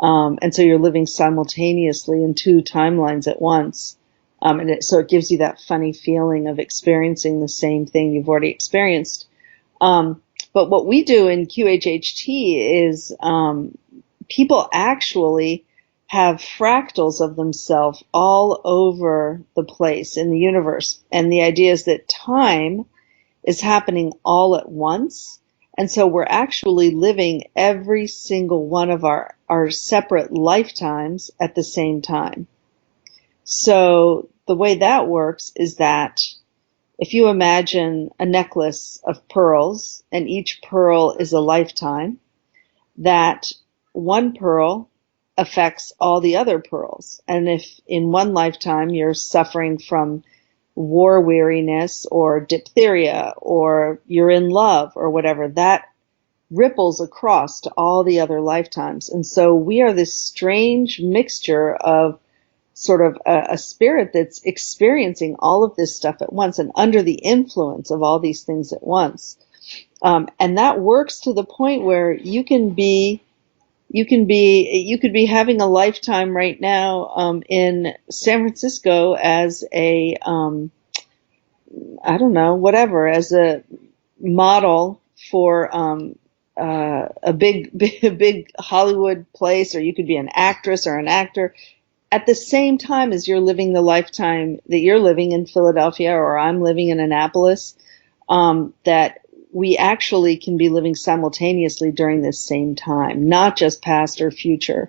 And so you're living simultaneously in two timelines at once. So it gives you that funny feeling of experiencing the same thing you've already experienced. But what we do in QHHT is people actually have fractals of themselves all over the place in the universe. And the idea is that time is happening all at once. And so we're actually living every single one of our separate lifetimes at the same time. So the way that works is that if you imagine a necklace of pearls and each pearl is a lifetime, that one pearl affects all the other pearls. And if in one lifetime you're suffering from war weariness or diphtheria or you're in love or whatever, that ripples across to all the other lifetimes. And so we are this strange mixture of sort of a spirit that's experiencing all of this stuff at once and under the influence of all these things at once. And that works to the point where you could be having a lifetime right now in San Francisco as a I don't know, whatever, as a model for a big Hollywood place, or you could be an actress or an actor at the same time as you're living the lifetime that you're living in Philadelphia or I'm living in Annapolis. That we actually can be living simultaneously during this same time, not just past or future.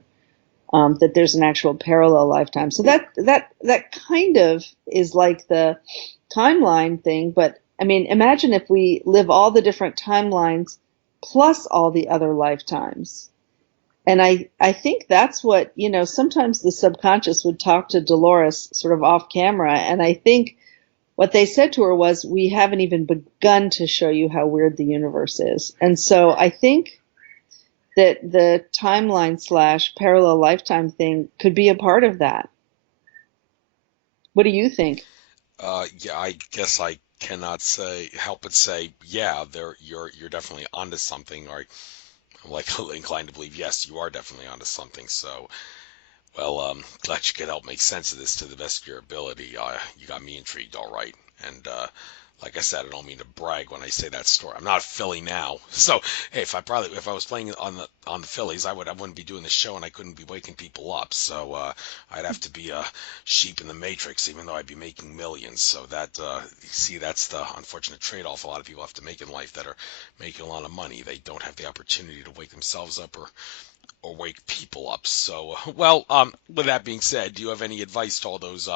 That there's an actual parallel lifetime. So that kind of is like the timeline thing. But I mean, imagine if we live all the different timelines plus all the other lifetimes. And I think that's what, sometimes the subconscious would talk to Dolores sort of off camera. And I think what they said to her was, we haven't even begun to show you how weird the universe is. And so I think that the timeline / parallel lifetime thing could be a part of that. What do you think? Yeah, I guess I cannot help but say, yeah, you're definitely onto something, or I'm like inclined to believe, yes, you are definitely onto something. So, well, glad you could help make sense of this to the best of your ability. You got me intrigued, all right. And like I said, I don't mean to brag when I say that story. I'm not a Philly now, so hey, if I was playing on the Phillies, I wouldn't be doing the show, and I couldn't be waking people up. So I'd have to be a sheep in the Matrix, even though I'd be making millions. So that you see, that's the unfortunate trade-off a lot of people have to make in life that are making a lot of money. They don't have the opportunity to wake themselves up or wake people up. So, well, with that being said, do you have any advice to all those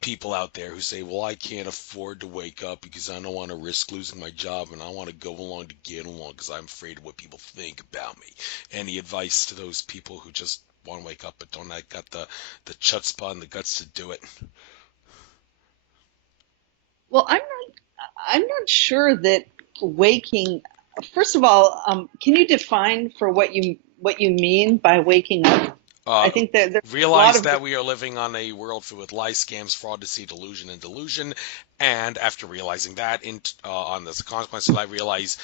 people out there who say, well, I can't afford to wake up because I don't want to risk losing my job and I want to go along to get along because I'm afraid of what people think about me? Any advice to those people who just want to wake up but don't got the chutzpah and the guts to do it? Well, I'm not sure that waking. First of all, can you define for what you mean by waking up? Uh, I think that there's a lot Realize of. that we are living on a world filled with lies, scams, fraud, deceit, illusion, and delusion. And after realizing that, on the consequence of that, I realize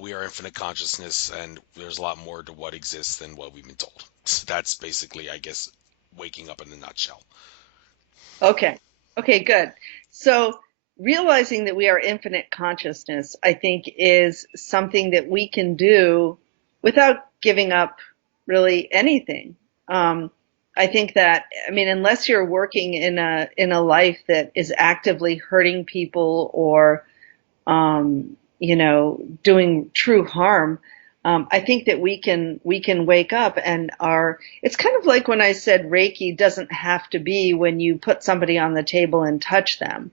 we are infinite consciousness, and there's a lot more to what exists than what we've been told. So that's basically, I guess, waking up in a nutshell. Okay. Okay, good. So realizing that we are infinite consciousness, I think, is something that we can do without giving up really anything. I think that, I mean, unless you're working in a life that is actively hurting people or doing true harm, I think that we can wake up and it's kind of like when I said Reiki doesn't have to be when you put somebody on the table and touch them.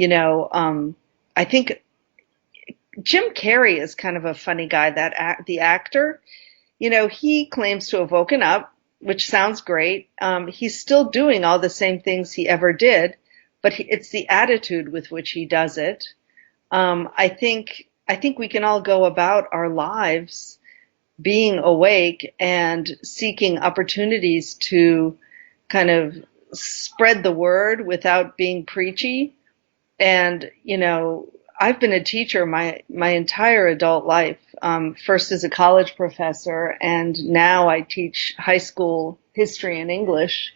I think Jim Carrey is kind of a funny guy, the actor. He claims to have woken up, which sounds great. He's still doing all the same things he ever did, but it's the attitude with which he does it. I think we can all go about our lives being awake and seeking opportunities to kind of spread the word without being preachy. And I've been a teacher my entire adult life. First as a college professor, and now I teach high school history and English.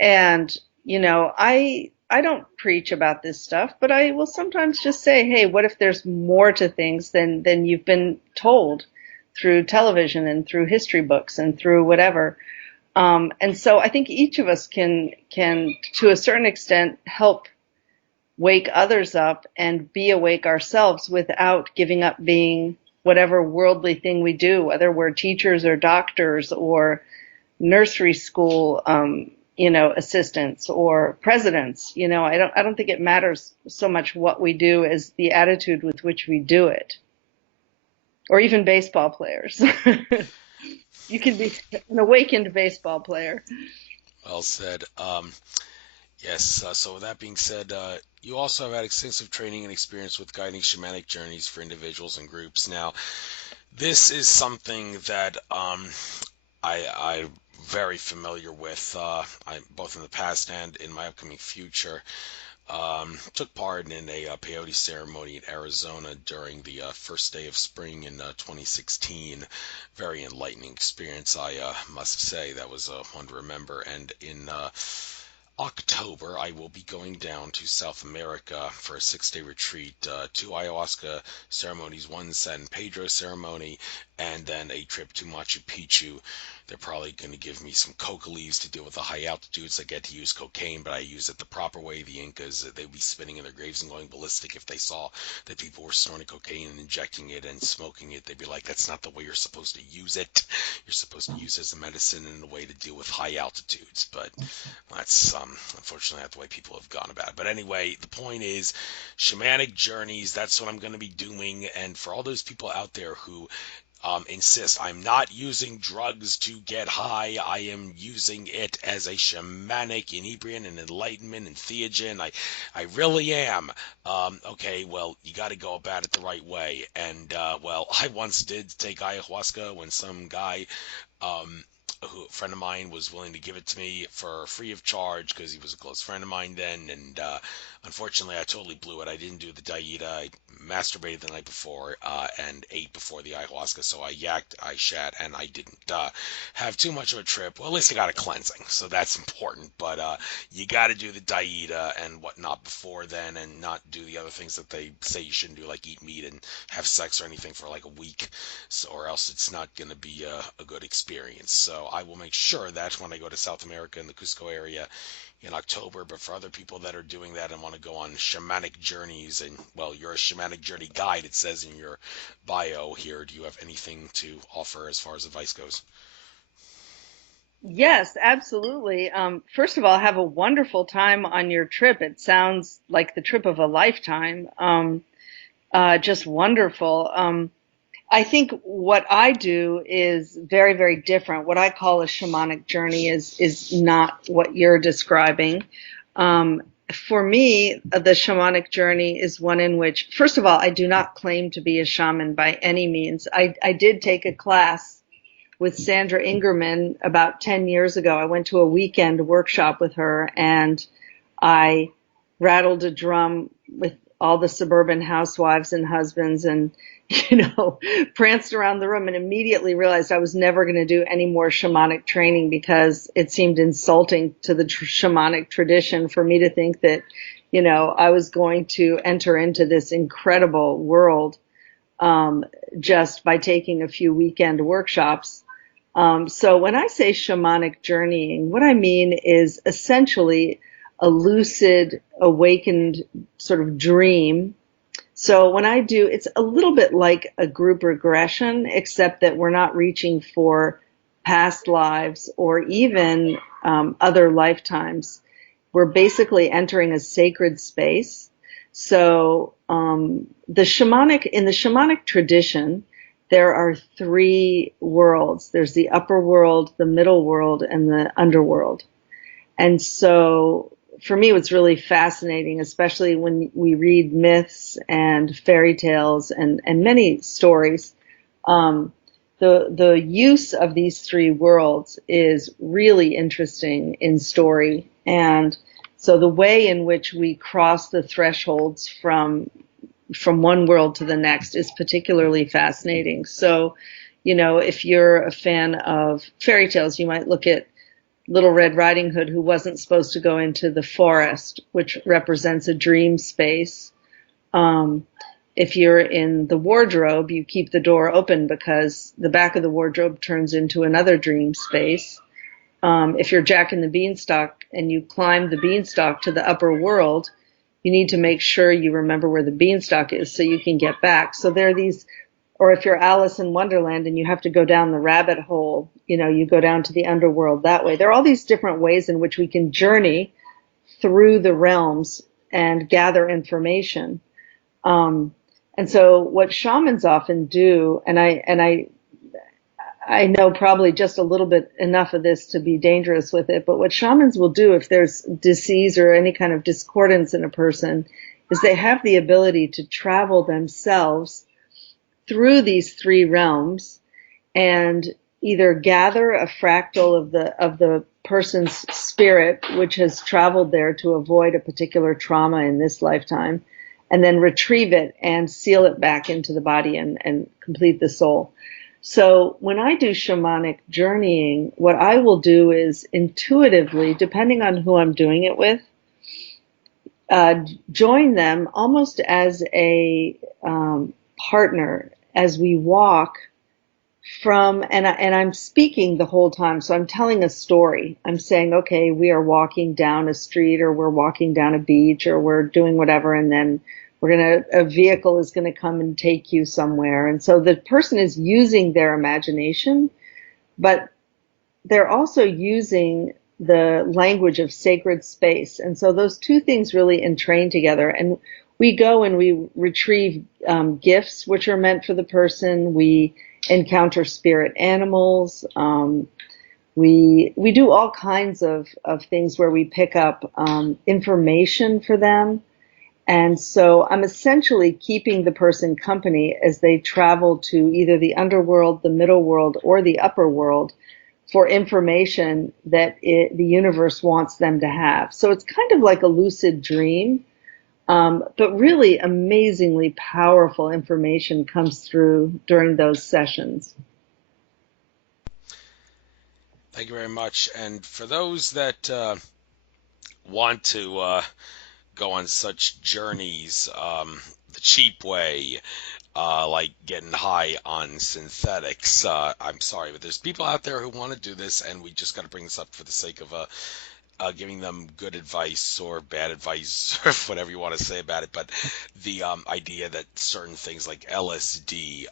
And I don't preach about this stuff, but I will sometimes just say, hey, what if there's more to things than you've been told through television and through history books and through whatever. And so I think each of us can to a certain extent help wake others up and be awake ourselves without giving up being whatever worldly thing we do, whether we're teachers or doctors or nursery school assistants or presidents. I don't think it matters so much what we do as the attitude with which we do it. Or even baseball players. You can be an awakened baseball player. Well said. Yes, so with that being said, you also have had extensive training and experience with guiding shamanic journeys for individuals and groups. Now, This is something that I'm very familiar with, both in the past and in my upcoming future. Took part in a peyote ceremony in Arizona during the first day of spring in 2016. Very enlightening experience, I must say. That was one to remember. And in October, I will be going down to South America for a 6-day retreat, 2 ayahuasca ceremonies, one San Pedro ceremony, and then a trip to Machu Picchu. They're probably going to give me some coca leaves to deal with the high altitudes. I get to use cocaine, but I use it the proper way. The Incas, they'd be spinning in their graves and going ballistic if they saw that people were snorting cocaine and injecting it and smoking it. They'd be like, that's not the way you're supposed to use it. You're supposed to use it as a medicine and a way to deal with high altitudes. But that's unfortunately not the way people have gone about it. But anyway, the point is, shamanic journeys, that's what I'm going to be doing. And for all those people out there who insist I'm not using drugs to get high, I am using it as a shamanic inebriant and enlightenment and theogen. I really am. Okay, well, you got to go about it the right way. And well, I once did take ayahuasca when some guy, who a friend of mine, was willing to give it to me for free of charge because he was a close friend of mine then. And unfortunately, I totally blew it. I didn't do the dieta. I masturbated the night before and ate before the ayahuasca. So I yacked, I shat, and I didn't have too much of a trip. Well, at least I got a cleansing, so that's important. But you got to do the dieta and whatnot before then, and not do the other things that they say you shouldn't do, like eat meat and have sex or anything for like a week, so, or else it's not going to be a good experience. So I will make sure that when I go to South America in the Cusco area in October. But for other people that are doing that and want to go on shamanic journeys, and well, you're a shamanic journey guide, it says in your bio here. Do you have anything to offer as far as advice goes? Yes, absolutely. First of all, have a wonderful time on your trip. It sounds like the trip of a lifetime. Just wonderful. I think what I do is very, very different. What I call a shamanic journey is not what you're describing. Um, for me, the shamanic journey is one in which, first of all, I do not claim to be a shaman by any means. I did take a class with Sandra Ingerman about 10 years ago. I went to a weekend workshop with her, and I rattled a drum with all the suburban housewives and husbands, and pranced around the room, and immediately realized I was never going to do any more shamanic training because it seemed insulting to the shamanic tradition for me to think that, I was going to enter into this incredible world just by taking a few weekend workshops. So when I say shamanic journeying, what I mean is essentially a lucid, awakened sort of dream. So when I do, it's a little bit like a group regression, except that we're not reaching for past lives or even other lifetimes. We're basically entering a sacred space. So in the shamanic tradition, there are three worlds. There's the upper world, the middle world, and the underworld. And so for me, what's really fascinating, especially when we read myths and fairy tales and many stories, the use of these three worlds is really interesting in story. And so the way in which we cross the thresholds from one world to the next is particularly fascinating. So, if you're a fan of fairy tales, you might look at Little Red Riding Hood, who wasn't supposed to go into the forest, which represents a dream space. If you're in the wardrobe, you keep the door open because the back of the wardrobe turns into another dream space. If you're Jack and the Beanstalk and you climb the beanstalk to the upper world, you need to make sure you remember where the beanstalk is so you can get back. So there are these, or if you're Alice in Wonderland and you have to go down the rabbit hole, you go down to the underworld that way. There are all these different ways in which we can journey through the realms and gather information. And so what shamans often do, and I know probably just a little bit enough of this to be dangerous with it, but what shamans will do if there's disease or any kind of discordance in a person is they have the ability to travel themselves through these three realms and either gather a fractal of the person's spirit, which has traveled there to avoid a particular trauma in this lifetime, and then retrieve it and seal it back into the body and complete the soul. So when I do shamanic journeying, what I will do is intuitively, depending on who I'm doing it with, join them almost as a partner as we walk from, and I'm speaking the whole time, so I'm telling a story. I'm saying, okay, we are walking down a street, or we're walking down a beach, or we're doing whatever, and then a vehicle is going to come and take you somewhere. And so the person is using their imagination, but they're also using the language of sacred space. And so those two things really entrain together. And we go and we retrieve gifts which are meant for the person. We encounter spirit animals. We do all kinds of things where we pick up information for them. And so I'm essentially keeping the person company as they travel to either the underworld, the middle world, or the upper world for information that the universe wants them to have. So it's kind of like a lucid dream, but really amazingly powerful information comes through during those sessions. Thank you very much. And for those that want to go on such journeys the cheap way, like getting high on synthetics, I'm sorry, but there's people out there who want to do this, and we just got to bring this up for the sake of giving them good advice or bad advice or whatever you want to say about it. But the idea that certain things like LSD,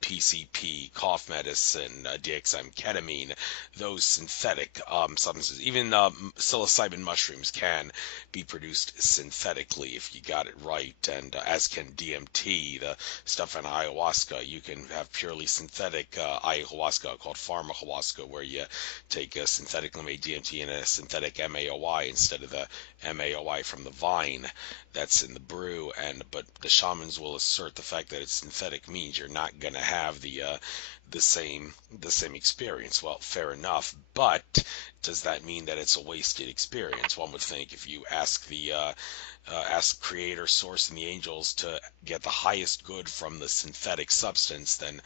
PCP, cough medicine, DXM, ketamine, those synthetic substances, even psilocybin mushrooms can be produced synthetically if you got it right, and as can DMT, the stuff in ayahuasca. You can have purely synthetic ayahuasca called pharmahuasca, where you take a synthetically made DMT and a synthetic MAOI instead of the MAOI from the vine that's in the brew. But the shamans will assert the fact that it's synthetic means you're not going to have the same experience. Well, fair enough, but does that mean that it's a wasted experience? One would think if you ask the ask creator, source, and the angels to get the highest good from the synthetic substance, then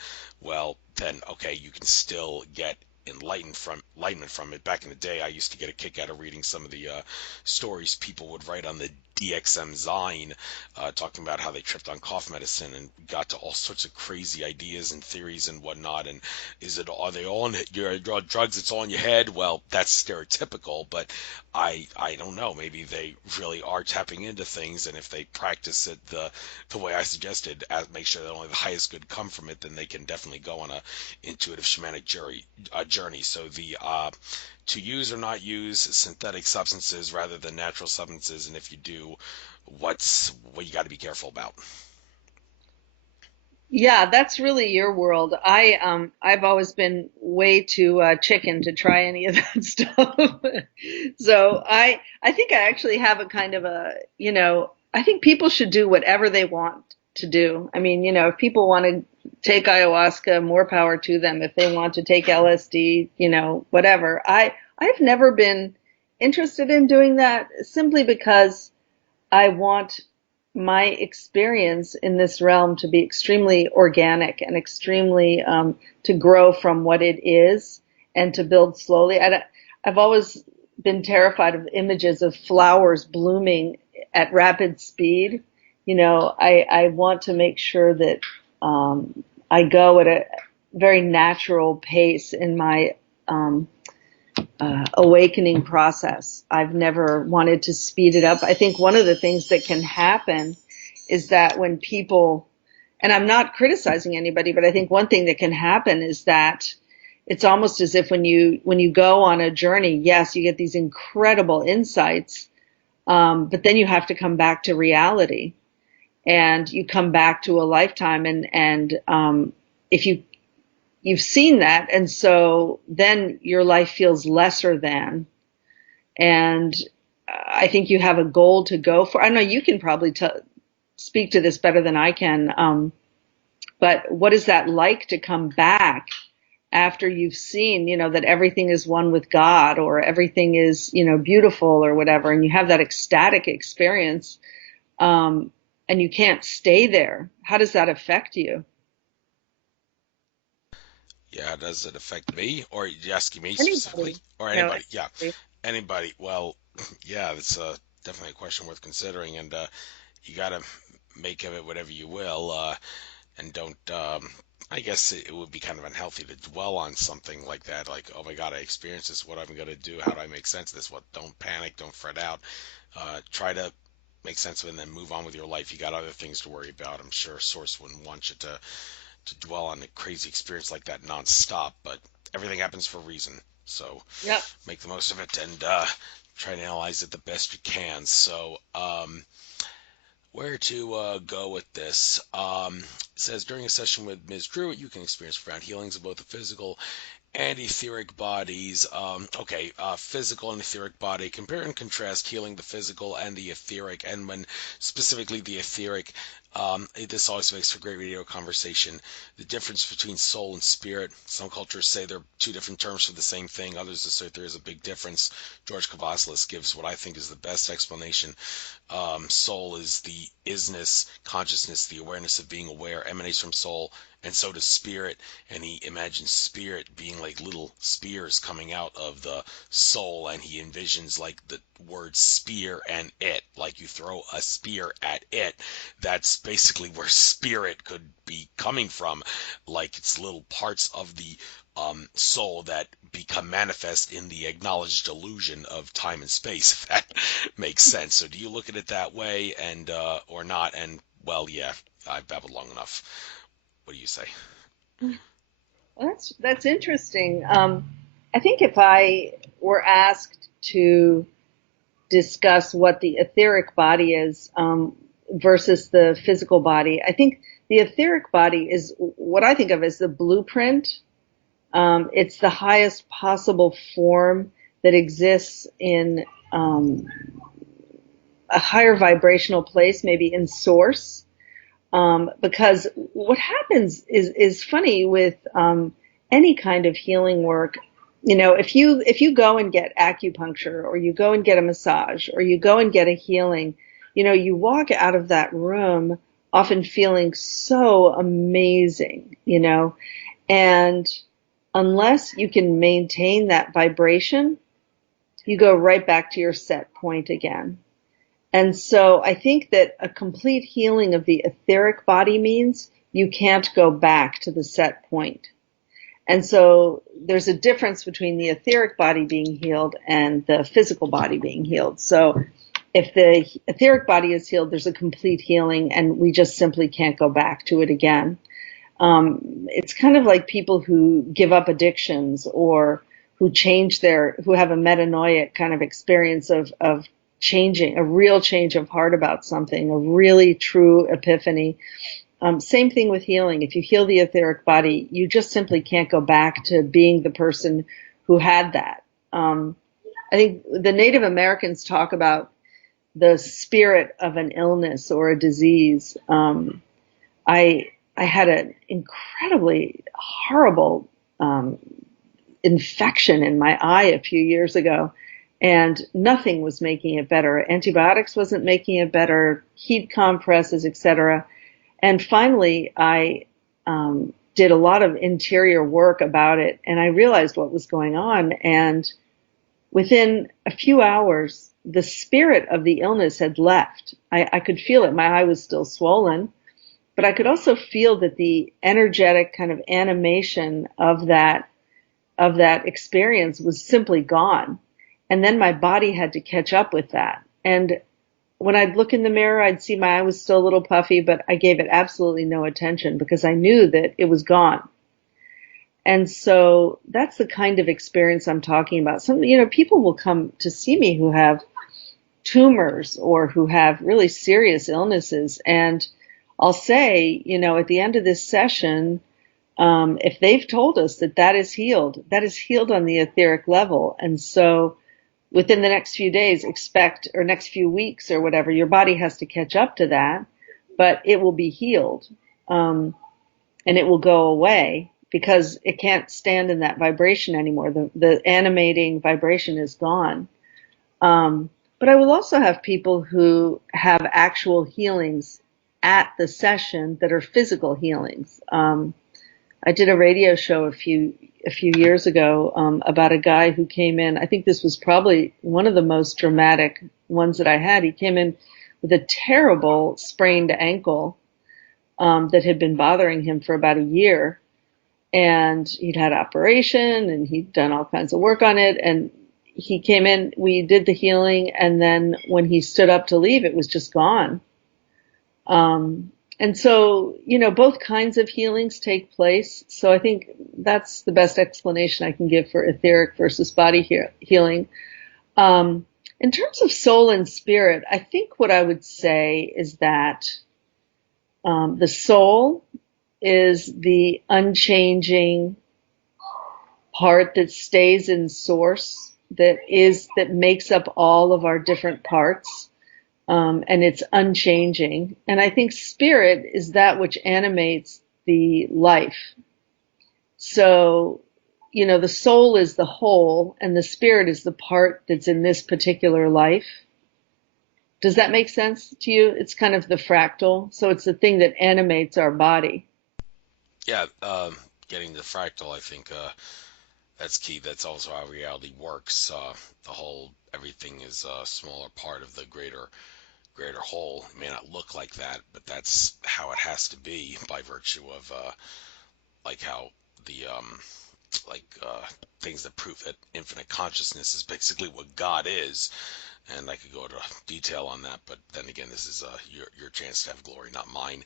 okay, you can still get enlightenment from it. Back in the day, I used to get a kick out of reading some of the stories people would write on the DXM Zine, talking about how they tripped on cough medicine and got to all sorts of crazy ideas and theories and whatnot. And are they all in your drugs? It's all in your head. Well, that's stereotypical, but I don't know. Maybe they really are tapping into things, and if they practice it the way I suggested, make sure that only the highest good come from it, then they can definitely go on a intuitive shamanic journey. So the to use or not use synthetic substances rather than natural substances, and if you do, what you got to be careful about? Yeah, that's really your world. I've always been way too chicken to try any of that stuff. So I think I actually have a kind of I think people should do whatever they want to do. I mean, if people want to take ayahuasca, more power to them. If they want to take LSD, whatever. I've never been interested in doing that simply because I want my experience in this realm to be extremely organic and extremely to grow from what it is and to build slowly. I've always been terrified of images of flowers blooming at rapid speed. I want to make sure that I go at a very natural pace in my awakening process. I've never wanted to speed it up. I think one of the things that can happen is that when people, and I'm not criticizing anybody, but I think one thing that can happen is that it's almost as if when you go on a journey, yes, you get these incredible insights, but then you have to come back to reality, and you come back to a lifetime, and if you've seen that, and so then your life feels lesser than, and I think you have a goal to go for. I know you can probably speak to this better than I can. But what is that like to come back after you've seen, that everything is one with God, or everything is, beautiful or whatever, and you have that ecstatic experience, and you can't stay there? How does that affect you? Yeah, does it affect me, or are you asking me specifically, Anybody? or No, anybody? Yeah, anybody. anybody. Well, yeah, it's definitely a question worth considering, and you gotta make of it whatever you will, and don't. I guess it would be kind of unhealthy to dwell on something like that, like, oh my God, I experienced this. What am I gonna do? How do I make sense of this? What? Don't panic. Don't fret out. Try to make sense of it and then move on with your life. You got other things to worry about. I'm sure Source wouldn't want you to dwell on a crazy experience like that nonstop, but everything happens for a reason. So Yep. make the most of it and try to analyze it the best you can. So, where to go with this? It says during a session with Ms. Truitt, you can experience profound healings of both the physical and etheric bodies. Physical and etheric body. Compare and contrast healing the physical and the etheric, and when specifically the etheric. This always makes for great radio conversation. The difference between soul and spirit. Some cultures say they're two different terms for the same thing. Others assert there is a big difference. George Kavasilis gives what I think is the best explanation. Soul is the isness, consciousness, the awareness of being aware, emanates from soul, and so does spirit. And he imagines spirit being like little spears coming out of the soul, and he envisions like the word spear and it, like you throw a spear at it. That's basically where spirit could be coming from, like it's little parts of the soul that become manifest in the acknowledged illusion of time and space, if that makes sense. So do you look at it that way, and or not? And well, yeah, I've babbled long enough. What do you say? Well, that's interesting. I think if I were asked to discuss what the etheric body is, versus the physical body, I think the etheric body is what I think of as the blueprint. It's the highest possible form that exists in a higher vibrational place, maybe in source. Because what happens is funny with any kind of healing work. If you go and get acupuncture, or you go and get a massage, or you go and get a healing, you walk out of that room often feeling so amazing, and unless you can maintain that vibration, you go right back to your set point again. And so I think that a complete healing of the etheric body means you can't go back to the set point. And so there's a difference between the etheric body being healed and the physical body being healed. So if the etheric body is healed, there's a complete healing, and we just simply can't go back to it again. It's kind of like people who give up addictions, or who have a metanoia kind of experience of changing, a real change of heart about something, a really true epiphany. Same thing with healing. If you heal the etheric body, you just simply can't go back to being the person who had that. I think the Native Americans talk about the spirit of an illness or a disease. I had an incredibly horrible infection in my eye a few years ago, and nothing was making it better. Antibiotics wasn't making it better, heat compresses, etc. And finally, I did a lot of interior work about it, and I realized what was going on. And within a few hours, the spirit of the illness had left. I could feel it. My eye was still swollen, but I could also feel that the energetic kind of animation of that experience was simply gone. And then my body had to catch up with that. And when I'd look in the mirror, I'd see my eye was still a little puffy, but I gave it absolutely no attention because I knew that it was gone. And so that's the kind of experience I'm talking about. People will come to see me who have tumors or who have really serious illnesses, and I'll say, at the end of this session, if they've told us that is healed on the etheric level. And so within the next few days, or next few weeks or whatever, your body has to catch up to that, but it will be healed. and it will go away because it can't stand in that vibration anymore. The animating vibration is gone. But I will also have people who have actual healings at the session that are physical healings. I did a radio show a few years ago about a guy who came in. I think this was probably one of the most dramatic ones that I had. He came in with a terrible sprained ankle that had been bothering him for about a year. And he'd had operation and he'd done all kinds of work on it. And he came in, we did the healing, and then when he stood up to leave, it was just gone. And so, both kinds of healings take place. So I think that's the best explanation I can give for etheric versus body healing. In terms of soul and spirit, I think what I would say is that the soul is the unchanging part that stays in source, that makes up all of our different parts. And it's unchanging. And I think spirit is that which animates the life. So, the soul is the whole and the spirit is the part that's in this particular life. Does that make sense to you? It's kind of the fractal. So it's the thing that animates our body. Yeah, getting the fractal, I think that's key. That's also how reality works. Everything is a smaller part of the greater whole. It may not look like that, but that's how it has to be by virtue of how the things that prove that infinite consciousness is basically what God is. And I could go into detail on that, but then again, this is your chance to have glory, not mine.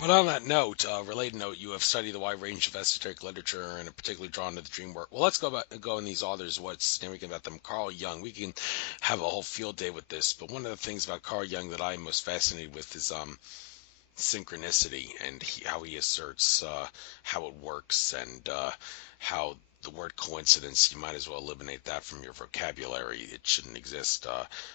But on that note, related note, you have studied the wide range of esoteric literature and are particularly drawn to the dream work. Well, let's go in these authors. What's significant about them? Carl Jung. We can have a whole field day with this, but one of the things about Carl Jung that I'm most fascinated with is synchronicity and how he asserts how it works and how the word coincidence, you might as well eliminate that from your vocabulary. It shouldn't exist.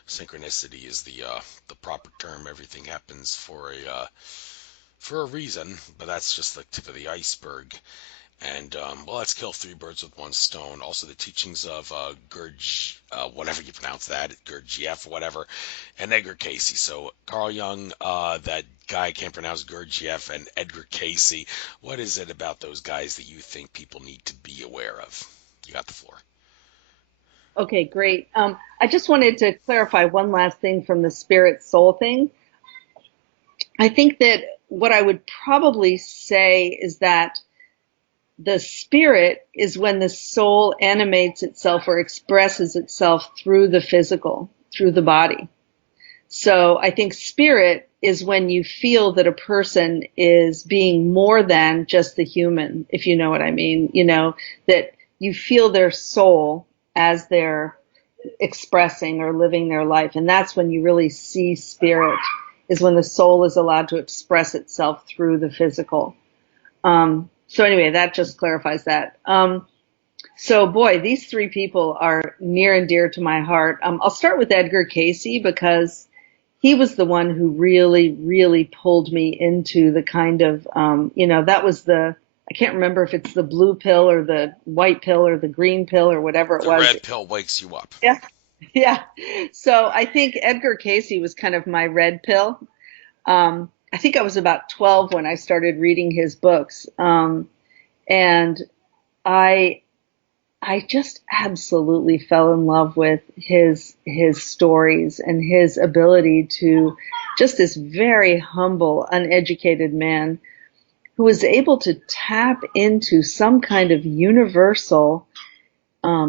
Synchronicity is the proper term. Everything happens for a reason, but that's just the tip of the iceberg. And let's kill three birds with one stone. Also, the teachings of whatever you pronounce that, Gurdjieff, whatever, and Edgar Cayce. So Carl Jung, that guy I can't pronounce, Gurdjieff, and Edgar Cayce. What is it about those guys that you think people need to be aware of? You got the floor. Okay, great. I just wanted to clarify one last thing from the spirit soul thing. I think that what I would probably say is that the spirit is when the soul animates itself or expresses itself through the physical, through the body. So I think spirit is when you feel that a person is being more than just the human, if you know what I mean, that you feel their soul as they're expressing or living their life. And that's when you really see spirit, is when the soul is allowed to express itself through the physical. So anyway, that just clarifies that. So boy, these three people are near and dear to my heart. I'll start with Edgar Cayce because he was the one who really, really pulled me into the kind of, that was I can't remember if it's the blue pill or the white pill or the green pill or whatever it was. The red pill wakes you up. Yeah. Yeah. So I think Edgar Cayce was kind of my red pill. I think I was about 12 when I started reading his books. And I just absolutely fell in love with his stories and his ability to, just this very humble, uneducated man who was able to tap into some kind of universal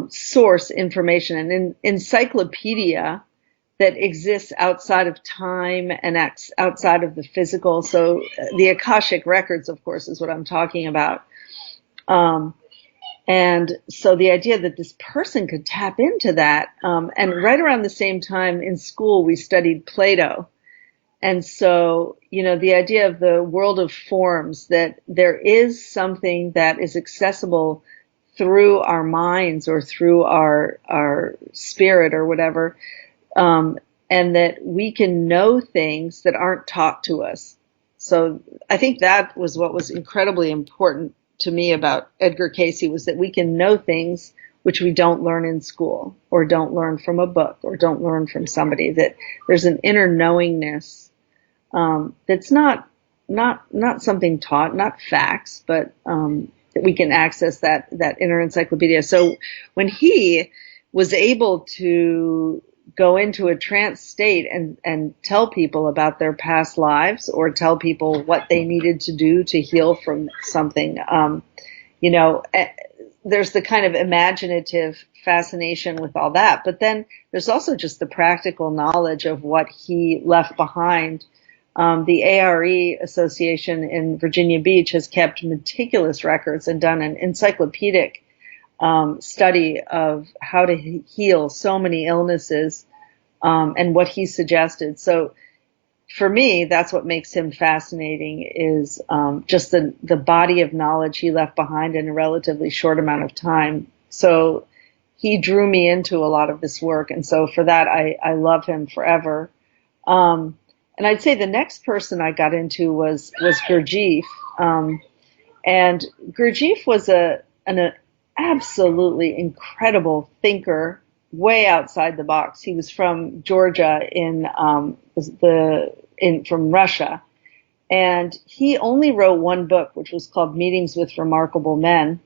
source information, an encyclopedia that exists outside of time and outside of the physical. So the Akashic records, of course, is what I'm talking about. And so the idea that this person could tap into that, and right around the same time in school, we studied Plato. And so, the idea of the world of forms, that there is something that is accessible through our minds or through our spirit or whatever, and that we can know things that aren't taught to us. So I think that was what was incredibly important to me about Edgar Cayce, was that we can know things which we don't learn in school or don't learn from a book or don't learn from somebody, that there's an inner knowingness that's not something taught, not facts, but that we can access that inner encyclopedia. So when he was able to go into a trance state and tell people about their past lives, or tell people what they needed to do to heal from something, there's the kind of imaginative fascination with all that. But then there's also just the practical knowledge of what he left behind. The ARE Association in Virginia Beach has kept meticulous records and done an encyclopedic study of how to heal so many illnesses, and what he suggested. So for me, that's what makes him fascinating, is just the body of knowledge he left behind in a relatively short amount of time. So he drew me into a lot of this work. And so for that, I love him forever. And I'd say the next person I got into was Gurdjieff. And Gurdjieff was an absolutely incredible thinker, way outside the box. He was from Georgia from Russia. And he only wrote one book, which was called Meetings with Remarkable Men.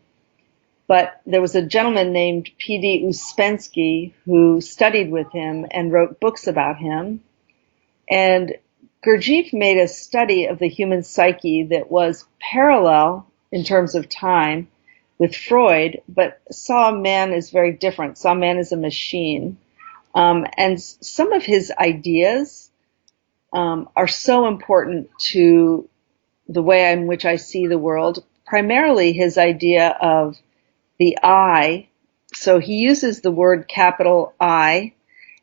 But there was a gentleman named P.D. Uspensky who studied with him and wrote books about him. And Gurdjieff made a study of the human psyche that was parallel in terms of time with Freud, but saw man as very different, saw man as a machine. And some of his ideas are so important to the way in which I see the world, primarily his idea of the I. So he uses the word capital I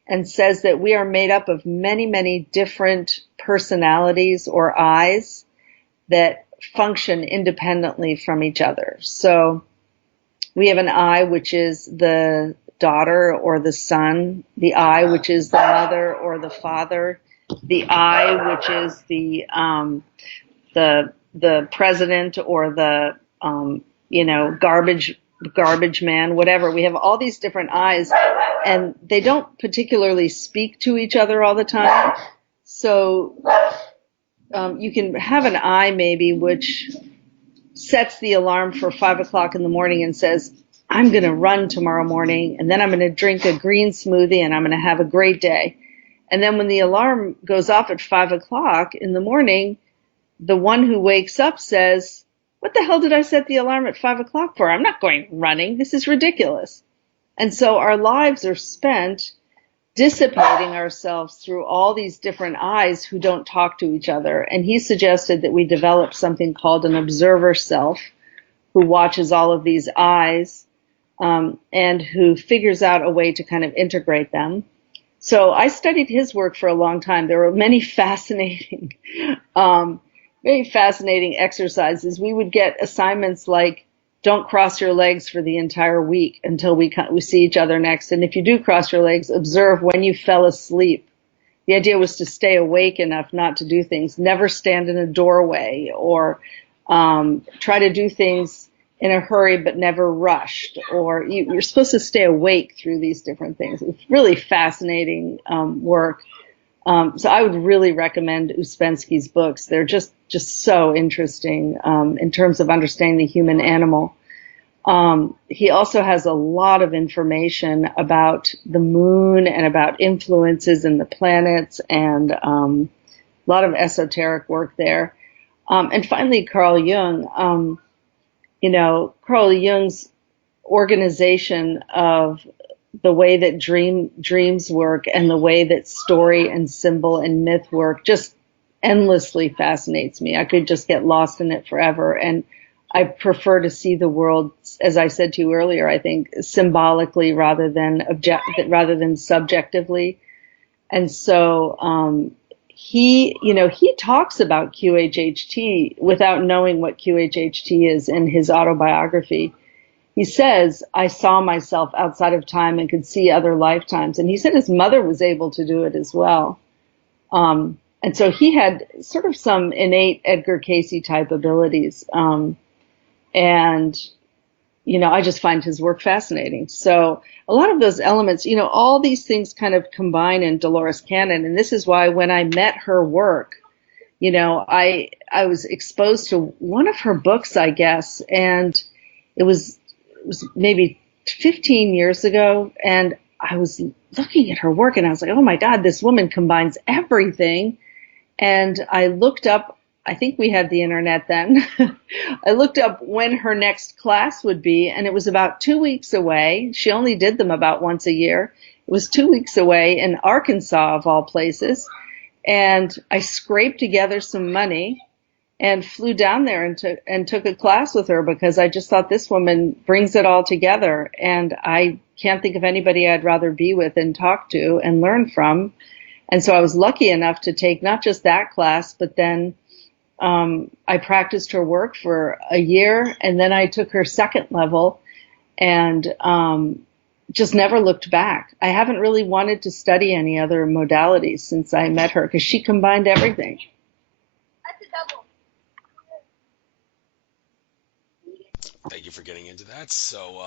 and says that we are made up of many, many different personalities or I's that function independently from each other. So we have an I, which is the daughter or the son, the I, which is the mother or the father, the I, which is the president or the garbage man, whatever. We have all these different I's, and they don't particularly speak to each other all the time. So you can have an I maybe which sets the alarm for 5 o'clock in the morning and says, I'm going to run tomorrow morning, and then I'm going to drink a green smoothie, and I'm going to have a great day. And then when the alarm goes off at 5 o'clock in the morning, the one who wakes up says, what the hell did I set the alarm at 5 o'clock for? I'm not going running. This is ridiculous. And so our lives are spent dissipating ourselves through all these different I's who don't talk to each other. And he suggested that we develop something called an observer self, who watches all of these I's, and who figures out a way to kind of integrate them. So I studied his work for a long time. There were many fascinating exercises. We would get assignments like, don't cross your legs for the entire week until we see each other next. And if you do cross your legs, observe when you fell asleep. The idea was to stay awake enough not to do things. Never stand in a doorway, or try to do things in a hurry but never rushed. Or you're supposed to stay awake through these different things. It's really fascinating work. So I would really recommend Uspensky's books. They're just so interesting in terms of understanding the human animal. He also has a lot of information about the moon and about influences in the planets, and a lot of esoteric work there. And finally, Carl Jung. Carl Jung's organization of the way that dreams work and the way that story and symbol and myth work just endlessly fascinates me. I could just get lost in it forever. And I prefer to see the world, as I said to you earlier, I think symbolically rather than subjectively. And so he talks about QHHT without knowing what QHHT is in his autobiography. He says, I saw myself outside of time and could see other lifetimes. And he said his mother was able to do it as well. And so he had sort of some innate Edgar Cayce type abilities. And, I just find his work fascinating. So a lot of those elements, all these things kind of combine in Dolores Cannon. And this is why when I met her work, I was exposed to one of her books, I guess, and it was maybe 15 years ago, and I was looking at her work and I was like, oh my God, this woman combines everything. And I looked up, I think we had the internet then. I looked up when her next class would be, and it was about 2 weeks away. She only did them about once a year. It was 2 weeks away in Arkansas, of all places. And I scraped together some money and flew down there and took a class with her, because I just thought this woman brings it all together. And I can't think of anybody I'd rather be with and talk to and learn from. And so I was lucky enough to take not just that class, but then I practiced her work for a year, and then I took her second level and just never looked back. I haven't really wanted to study any other modalities since I met her, because she combined everything. Thank you for getting into that. So,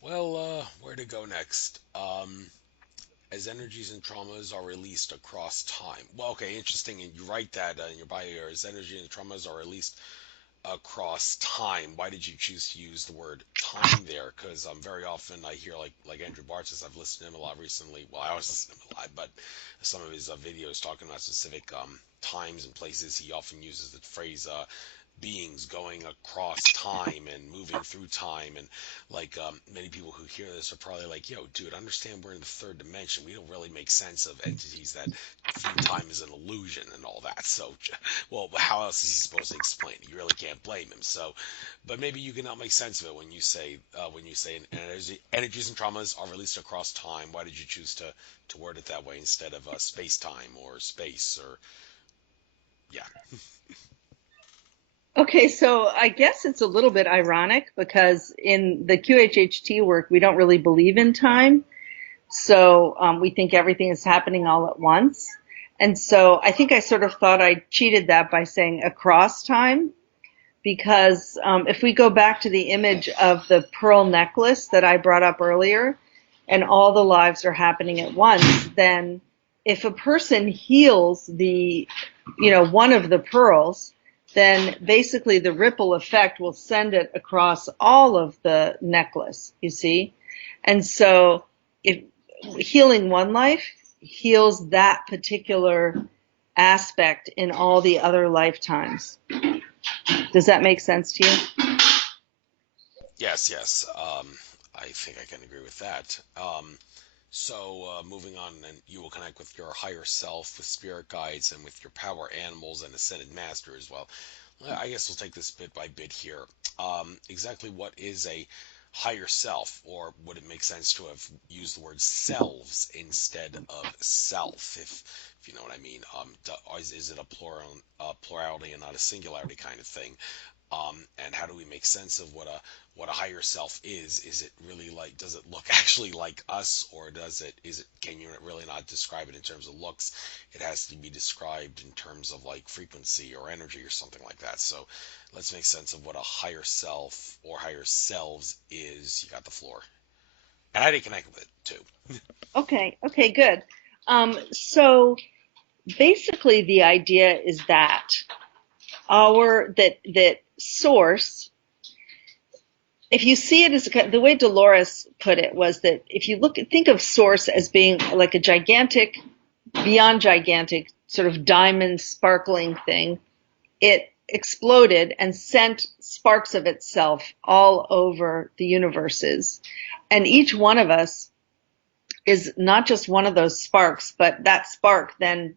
where to go next? As energies and traumas are released across time. Well, okay, interesting. And you write that in your bio here, as energy and traumas are released across time. Why did you choose to use the word time there? Because very often I hear like Andrew Bartzis, I've listened to him a lot recently. Well, I always listen to him a lot, but some of his videos talking about specific times and places, he often uses the phrase beings going across time and moving through time, and many people who hear this are probably like, yo dude, understand we're in the third dimension. We don't really make sense of entities that through time is an illusion and all that. So well, how else is he supposed to explain it? You really can't blame him. So but maybe you can help make sense of it when you say energies and traumas are released across time. Why did you choose to word it that way instead of space time or space or yeah? Okay, so I guess it's a little bit ironic, because in the QHHT work, we don't really believe in time. So we think everything is happening all at once. And so I think I sort of thought I cheated that by saying across time, because if we go back to the image of the pearl necklace that I brought up earlier, and all the lives are happening at once, then if a person heals one of the pearls, then basically the ripple effect will send it across all of the necklace, you see? And so if healing one life heals that particular aspect in all the other lifetimes. Does that make sense to you? Yes. I think I can agree with that. So moving on, and you will connect with your higher self, with spirit guides, and with your power animals and ascended master as well. I guess we'll take this bit by bit here. Exactly what is a higher self, or would it make sense to have used the word selves instead of self, if you know what I mean? Is it a plurality and not a singularity kind of thing? And how do we make sense of what a higher self is? Is it really does it look actually like us, or can you really not describe it in terms of looks? It has to be described in terms of frequency or energy or something like that. So let's make sense of what a higher self or higher selves is. You got the floor. And I didn't connect with it too. Okay, good. So basically the idea is that that source, if you see it as the way Dolores put it was that if you think of source as being like a gigantic, beyond gigantic, sort of diamond sparkling thing, it exploded and sent sparks of itself all over the universes. And each one of us is not just one of those sparks, but that spark then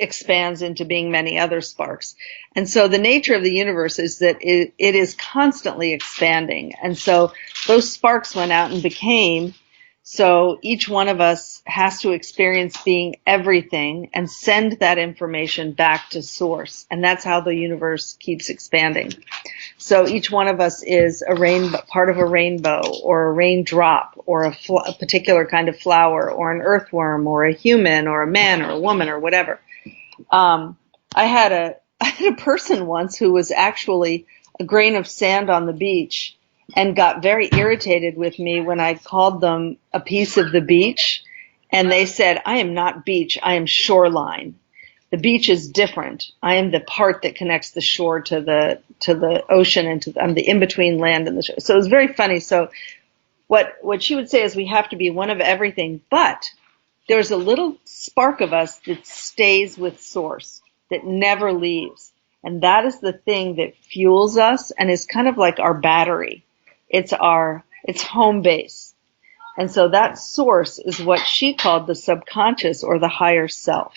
expands into being many other sparks. And so the nature of the universe is that it is constantly expanding. And so those sparks went out and became, so each one of us has to experience being everything and send that information back to source. And that's how the universe keeps expanding. So each one of us is a rainbow, part of a rainbow, or a raindrop, or a particular kind of flower, or an earthworm, or a human, or a man, or a woman, or whatever. I had a person once who was actually a grain of sand on the beach and got very irritated with me when I called them a piece of the beach. And they said, I am not beach, I am shoreline. The beach is different. I am the part that connects the shore to the ocean, and I'm the in-between land and the shore. So it was very funny. So what she would say is we have to be one of everything, but there's a little spark of us that stays with source, that never leaves. And that is the thing that fuels us and is kind of like our battery. It's home base. And so that source is what she called the subconscious, or the higher self.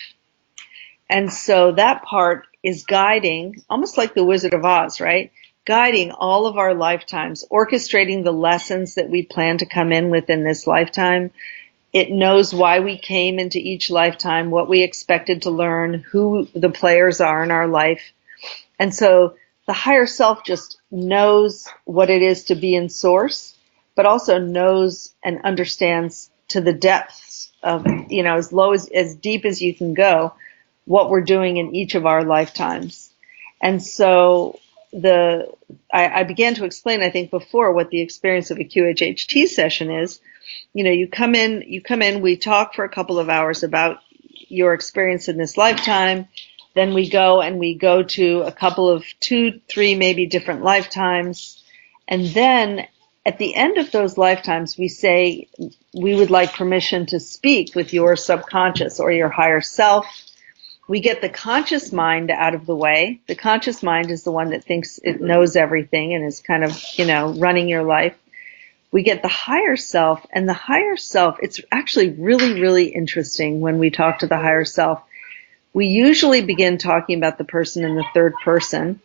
And so that part is guiding, almost like the Wizard of Oz, right? Guiding all of our lifetimes, orchestrating the lessons that we plan to come in with in this lifetime. It knows why we came into each lifetime, what we expected to learn, who the players are in our life. And so the higher self just knows what it is to be in source, but also knows and understands to the depths of, as deep as you can go, what we're doing in each of our lifetimes. And so I began to explain, I think before, what the experience of a QHHT session is. You come in, we talk for a couple of hours about your experience in this lifetime. Then we go to a couple of 2, 3, maybe different lifetimes. And then at the end of those lifetimes, we say, we would like permission to speak with your subconscious or your higher self. We get the conscious mind out of the way. The conscious mind is the one that thinks it knows everything and is kind of, running your life. We get the higher self, and the higher self, it's actually really, really interesting when we talk to the higher self. We usually begin talking about the person in the third person.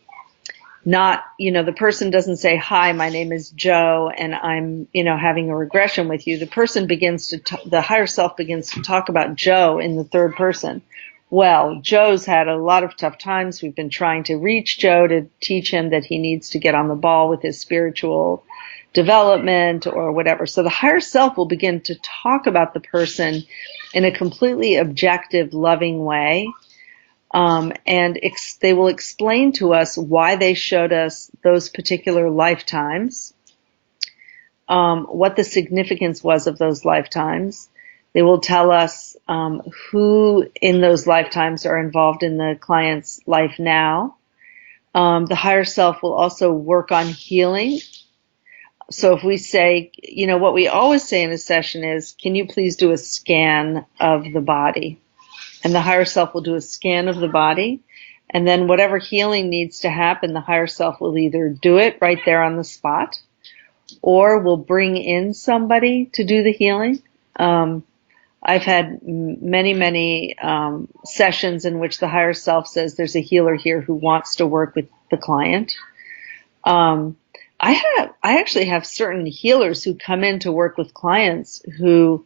Not, the person doesn't say, hi, my name is Joe, and I'm, having a regression with you. The higher self begins to talk about Joe in the third person. Well, Joe's had a lot of tough times. We've been trying to reach Joe to teach him that he needs to get on the ball with his spiritual development or whatever. So the higher self will begin to talk about the person in a completely objective, loving way. And they will explain to us why they showed us those particular lifetimes, what the significance was of those lifetimes. They will tell us who in those lifetimes are involved in the client's life now. The higher self will also work on healing. So if we say, what we always say in a session is, can you please do a scan of the body? And the higher self will do a scan of the body. And then whatever healing needs to happen, the higher self will either do it right there on the spot, or will bring in somebody to do the healing. I've had many sessions in which the higher self says there's a healer here who wants to work with the client. I actually have certain healers who come in to work with clients who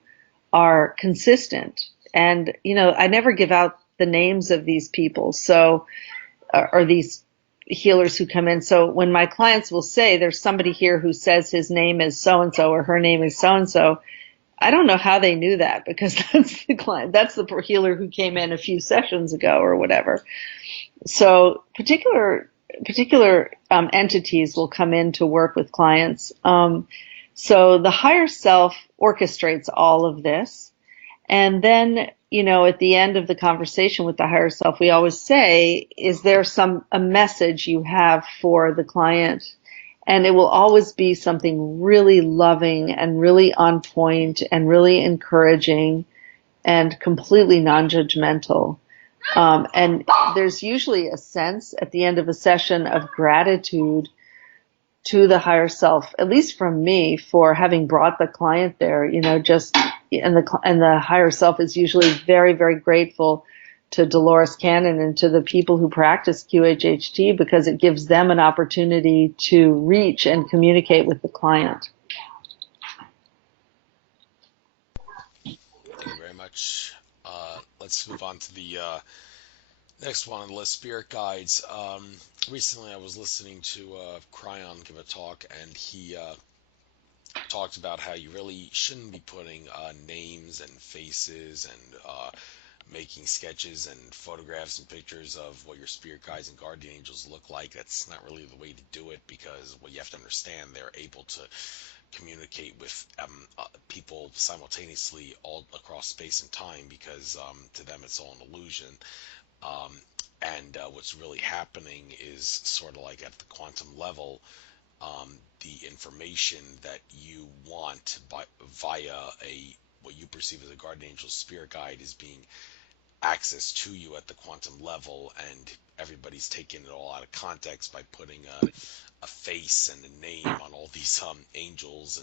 are consistent. And, I never give out the names of these people. So, or these healers who come in. So when my clients will say there's somebody here who says his name is so-and-so or her name is so-and-so, I don't know how they knew that, because that's the client, that's the healer who came in a few sessions ago or whatever. So particular entities will come in to work with clients. So the higher self orchestrates all of this. And then, at the end of the conversation with the higher self, we always say, is there a message you have for the client? And it will always be something really loving and really on point and really encouraging and completely non-judgmental. And there's usually a sense at the end of a session of gratitude to the higher self, at least from me, for having brought the client there, and the higher self is usually very, very grateful to Dolores Cannon and to the people who practice QHHT, because it gives them an opportunity to reach and communicate with the client. Thank you very much. Let's move on to the next one on the list, spirit guides. Recently I was listening to Cryon give a talk, and he talked about how you really shouldn't be putting names and faces and making sketches and photographs and pictures of what your spirit guides and guardian angels look like. That's not really the way to do it, because what you have to understand, they're able to communicate with people simultaneously all across space and time, because to them it's all an illusion. Um, and what's really happening is sort of like at the quantum level, the information that you want via a what you perceive as a guardian angel spirit guide is being access to you at the quantum level, and everybody's taking it all out of context by putting a face and a name on all these angels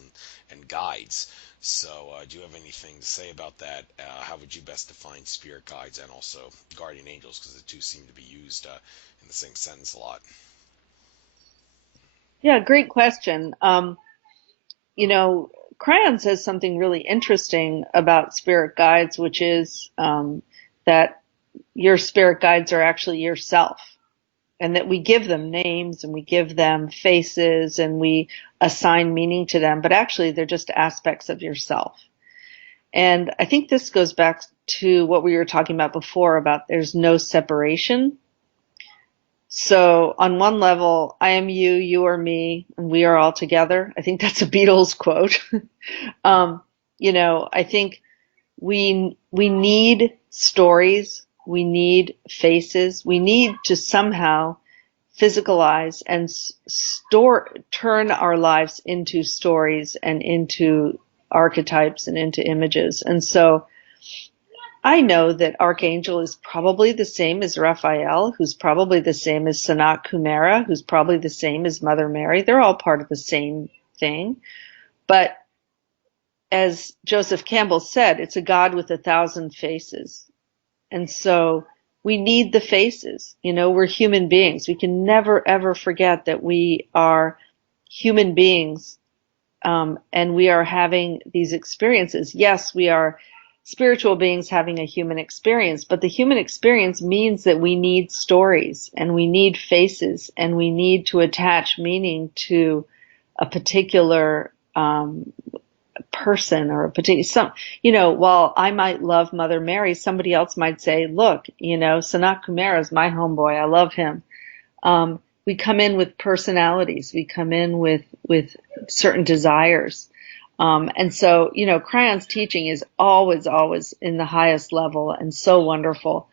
and guides. So do you have anything to say about that? How would you best define spirit guides and also guardian angels, because the two seem to be used in the same sentence a lot? Yeah, great question. You know, Crayon says something really interesting about spirit guides, which is that your spirit guides are actually yourself, and that we give them names and we give them faces and we assign meaning to them, but actually they're just aspects of yourself. And I think this goes back to what we were talking about before about there's no separation. So on one level, I am you, you are me, and we are all together. I think that's a Beatles quote. um, I think we need stories, we need faces, we need to somehow physicalize and turn our lives into stories and into archetypes and into images. And so I know that Archangel is probably the same as Raphael, who's probably the same as Sanat Kumara, who's probably the same as Mother Mary. They're all part of the same thing. But as Joseph Campbell said, it's a God with 1,000 faces. And so we need the faces. We're human beings. We can never, ever forget that we are human beings, and we are having these experiences. Yes, we are spiritual beings having a human experience, but the human experience means that we need stories and we need faces and we need to attach meaning to a particular person or a particular while I might love Mother Mary, somebody else might say, look, Sanat Kumara is my homeboy, I love him. We come in with personalities, we come in with certain desires. And so, Crayon's teaching is always, always in the highest level and so wonderful.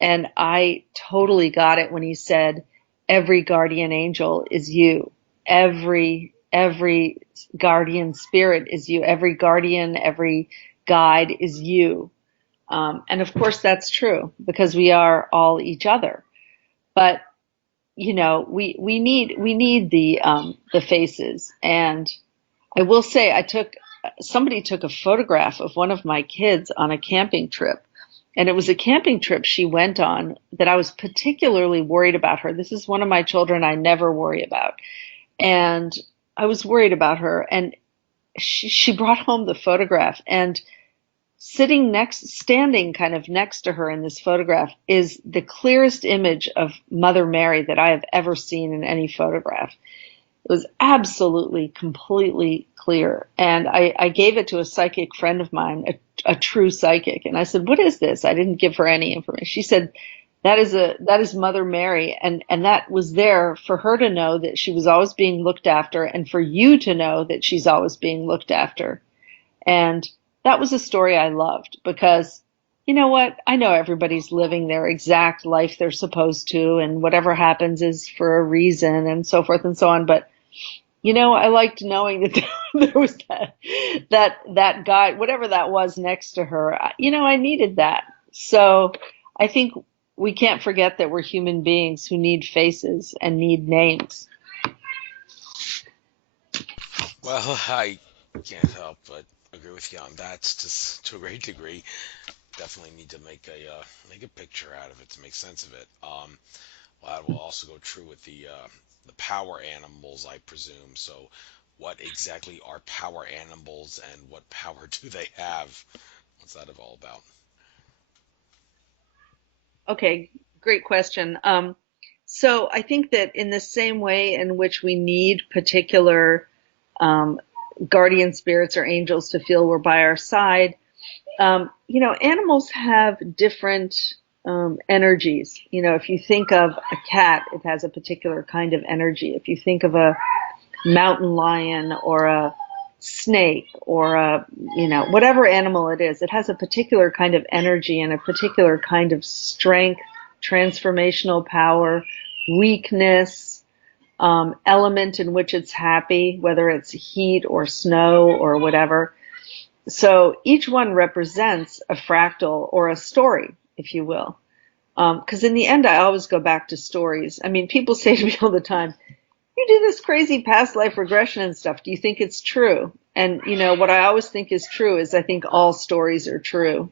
And I totally got it when he said, every guardian angel is you. Every guardian spirit is you. Every guardian, every guide is you. And of course that's true because we are all each other. But we need the faces. And I will say somebody took a photograph of one of my kids on a camping trip. And it was a camping trip she went on that I was particularly worried about her. This is one of my children I never worry about. And I was worried about her. And she brought home the photograph, and standing kind of next to her in this photograph is the clearest image of Mother Mary that I have ever seen in any photograph. It was absolutely, completely clear. And I gave it to a psychic friend of mine, a true psychic. And I said, what is this? I didn't give her any information. She said, that is Mother Mary. And that was there for her to know that she was always being looked after, and for you to know that she's always being looked after. And that was a story I loved because, you know what? I know everybody's living their exact life they're supposed to, and whatever happens is for a reason and so forth and so on. But I liked knowing that there was that guy, whatever that was next to her. I needed that. So I think we can't forget that we're human beings who need faces and need names. Well, I can't help but agree with you on that, just to a great degree. Definitely need to make a picture out of it to make sense of it. Well, that will also go true with the power animals, I presume. So, what exactly are power animals, and what power do they have? What's that all about? Okay, great question. So I think that in the same way in which we need particular guardian spirits or angels to feel we're by our side. Animals have different energies. If you think of a cat, it has a particular kind of energy. If you think of a mountain lion or a snake or whatever animal it is, it has a particular kind of energy and a particular kind of strength, transformational power, weakness, element in which it's happy, whether it's heat or snow or whatever. So each one represents a fractal or a story, if you will. Because in the end, I always go back to stories. I mean, people say to me all the time, you do this crazy past life regression and stuff. Do you think it's true? And, what I always think is true is I think all stories are true.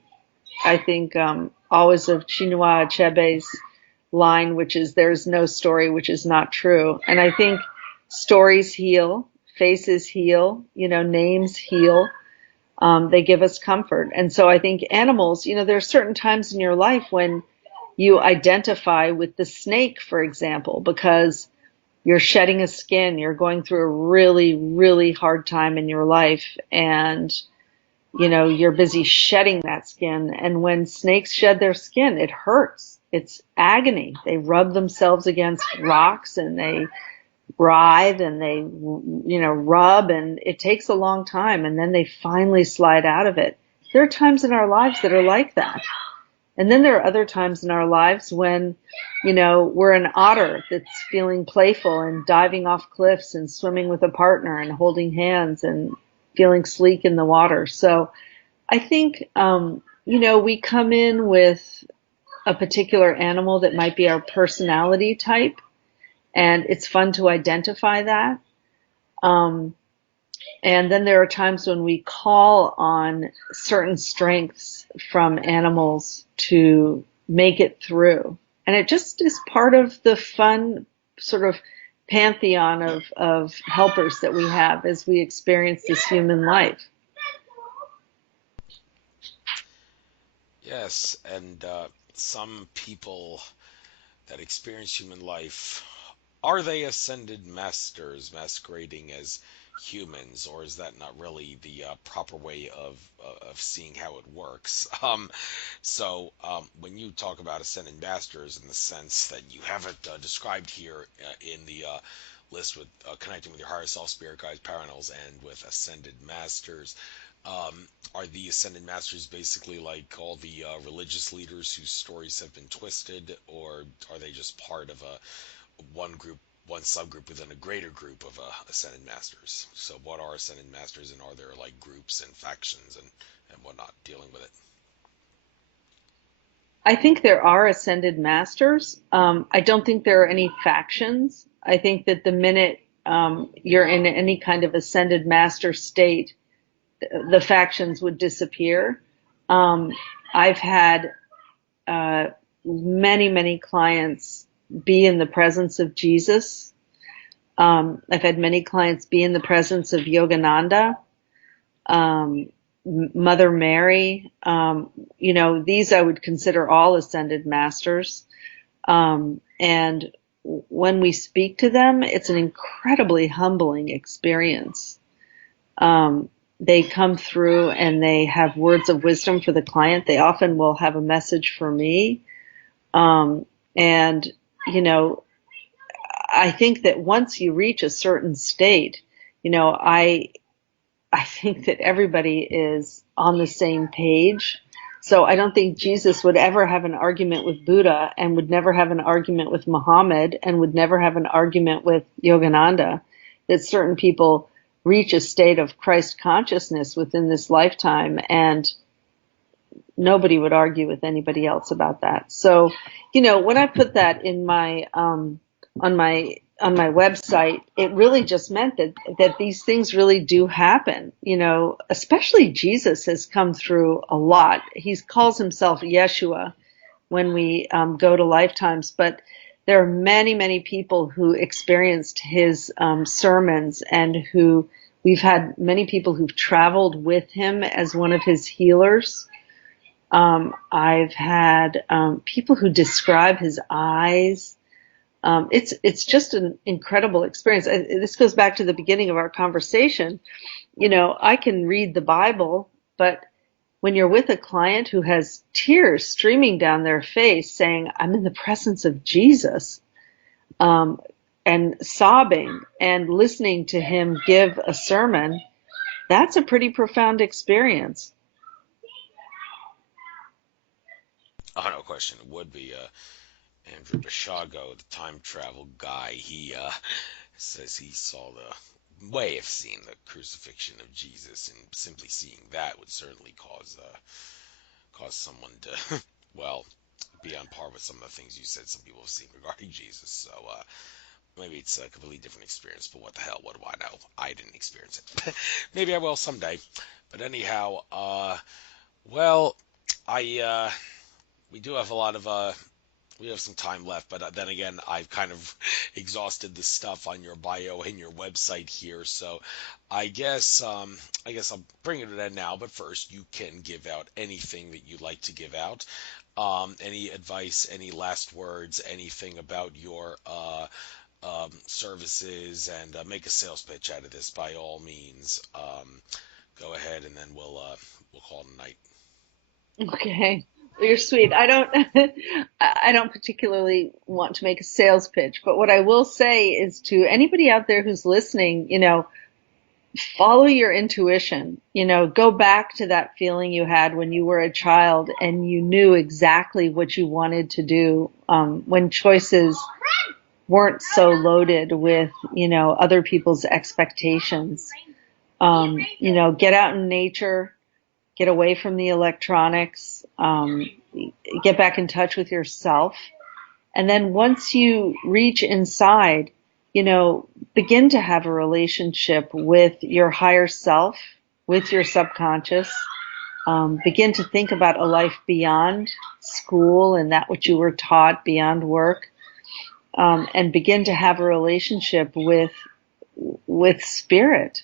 I think always of Chinua Achebe's line, which is there's no story which is not true. And I think stories heal, faces heal, names heal. They give us comfort. And so I think animals, there are certain times in your life when you identify with the snake, for example, because you're shedding a skin, you're going through a really, really hard time in your life, and you're busy shedding that skin. And when snakes shed their skin, it hurts. It's agony. They rub themselves against rocks and they writhe and they, rub, and it takes a long time, and then they finally slide out of it. There are times in our lives that are like that. And then there are other times in our lives when, we're an otter that's feeling playful and diving off cliffs and swimming with a partner and holding hands and feeling sleek in the water. So I think, we come in with a particular animal that might be our personality type, and it's fun to identify that. And then there are times when we call on certain strengths from animals to make it through. And it just is part of the fun sort of pantheon of helpers that we have as we experience this human life. Yes, and some people that experience human life, are they ascended masters masquerading as humans, or is that not really the proper way of seeing how it works? So when you talk about ascended masters, in the sense that you have it described here in the list with connecting with your higher self, spirit guides, paranormals, and with ascended masters, are the ascended masters basically like all the religious leaders whose stories have been twisted, or are they just part of one group, one subgroup within a greater group of ascended masters? So what are ascended masters, and are there like groups and factions and whatnot dealing with it? I think there are ascended masters. I don't think there are any factions. I think that the minute you're in any kind of ascended master state, the factions would disappear. I've had many, many clients be in the presence of Jesus. I've had many clients be in the presence of Yogananda, Mother Mary. These I would consider all ascended masters. And when we speak to them, it's an incredibly humbling experience. They come through and they have words of wisdom for the client. They often will have a message for me. And I think that once you reach a certain state, I think that everybody is on the same page. So I don't think Jesus would ever have an argument with Buddha, and would never have an argument with Muhammad, and would never have an argument with Yogananda. That certain people reach a state of Christ consciousness within this lifetime, and nobody would argue with anybody else about that. So, when I put that in my on my website, it really just meant that these things really do happen. Especially Jesus has come through a lot. He calls himself Yeshua when we go to lifetimes, but there are many, many people who experienced his sermons, and we've had many people who've traveled with him as one of his healers. I've had people who describe his eyes. It's just an incredible experience. This goes back to the beginning of our conversation. I can read the Bible, but when you're with a client who has tears streaming down their face saying, I'm in the presence of Jesus, um, and sobbing and listening to him give a sermon, that's a pretty profound experience. Oh, no question. It would be Andrew Bashago, the time travel guy. He says he saw the way of seeing the crucifixion of Jesus, and simply seeing that would certainly cause someone to, well, be on par with some of the things you said some people have seen regarding Jesus. So maybe it's a completely different experience, but what the hell? What do I know? I didn't experience it. Maybe I will someday. But anyhow, well, I we do have a lot of we have some time left, but then again, I've kind of exhausted the stuff on your bio and your website here, so I guess I'll bring it to that now. But first, you can give out anything that you'd like to give out. Any advice, any last words, anything about your services, and make a sales pitch out of this by all means. Go ahead, and then we'll call it a night. Okay. Well, you're sweet. I don't particularly want to make a sales pitch, but what I will say is to anybody out there who's listening, follow your intuition. Go back to that feeling you had when you were a child and you knew exactly what you wanted to do, when choices weren't so loaded with, other people's expectations. Get out in nature, get away from the electronics, get back in touch with yourself. And then once you reach inside, begin to have a relationship with your higher self, with your subconscious. Begin to think about a life beyond school and that which you were taught, beyond work, and begin to have a relationship with spirit.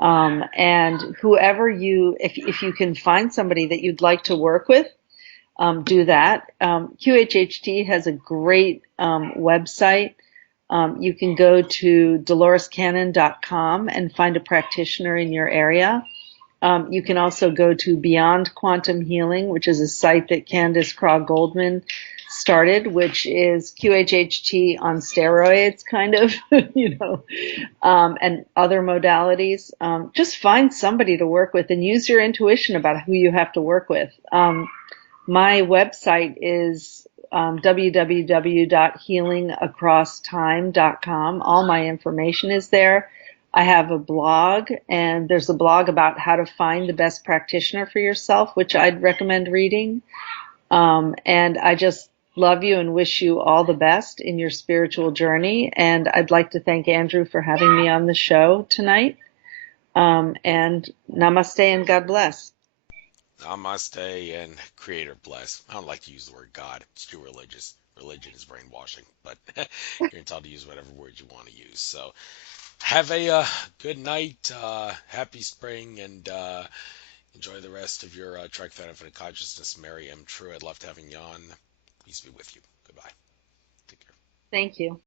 And whoever if you can find somebody that you'd like to work with, do that. QHHT has a great website. You can go to DoloresCannon.com and find a practitioner in your area. You can also go to Beyond Quantum Healing, which is a site that Candace Craw Goldman started, which is QHHT on steroids, kind of, and other modalities. Just find somebody to work with and use your intuition about who you have to work with. My website is www.healingacrosstime.com. All my information is there. I have a blog, and there's a blog about how to find the best practitioner for yourself, which I'd recommend reading. And I just love you and wish you all the best in your spiritual journey. And I'd like to thank Andrew for having me on the show tonight. And namaste and God bless. Namaste and Creator bless. I don't like to use the word God. It's too religious. Religion is brainwashing, but you're entitled to use whatever word you want to use. So have a good night, happy spring, and enjoy the rest of your Trek for Infinite Consciousness. Mary M. Truitt, loved having you on. Peace be with you. Goodbye. Take care. Thank you.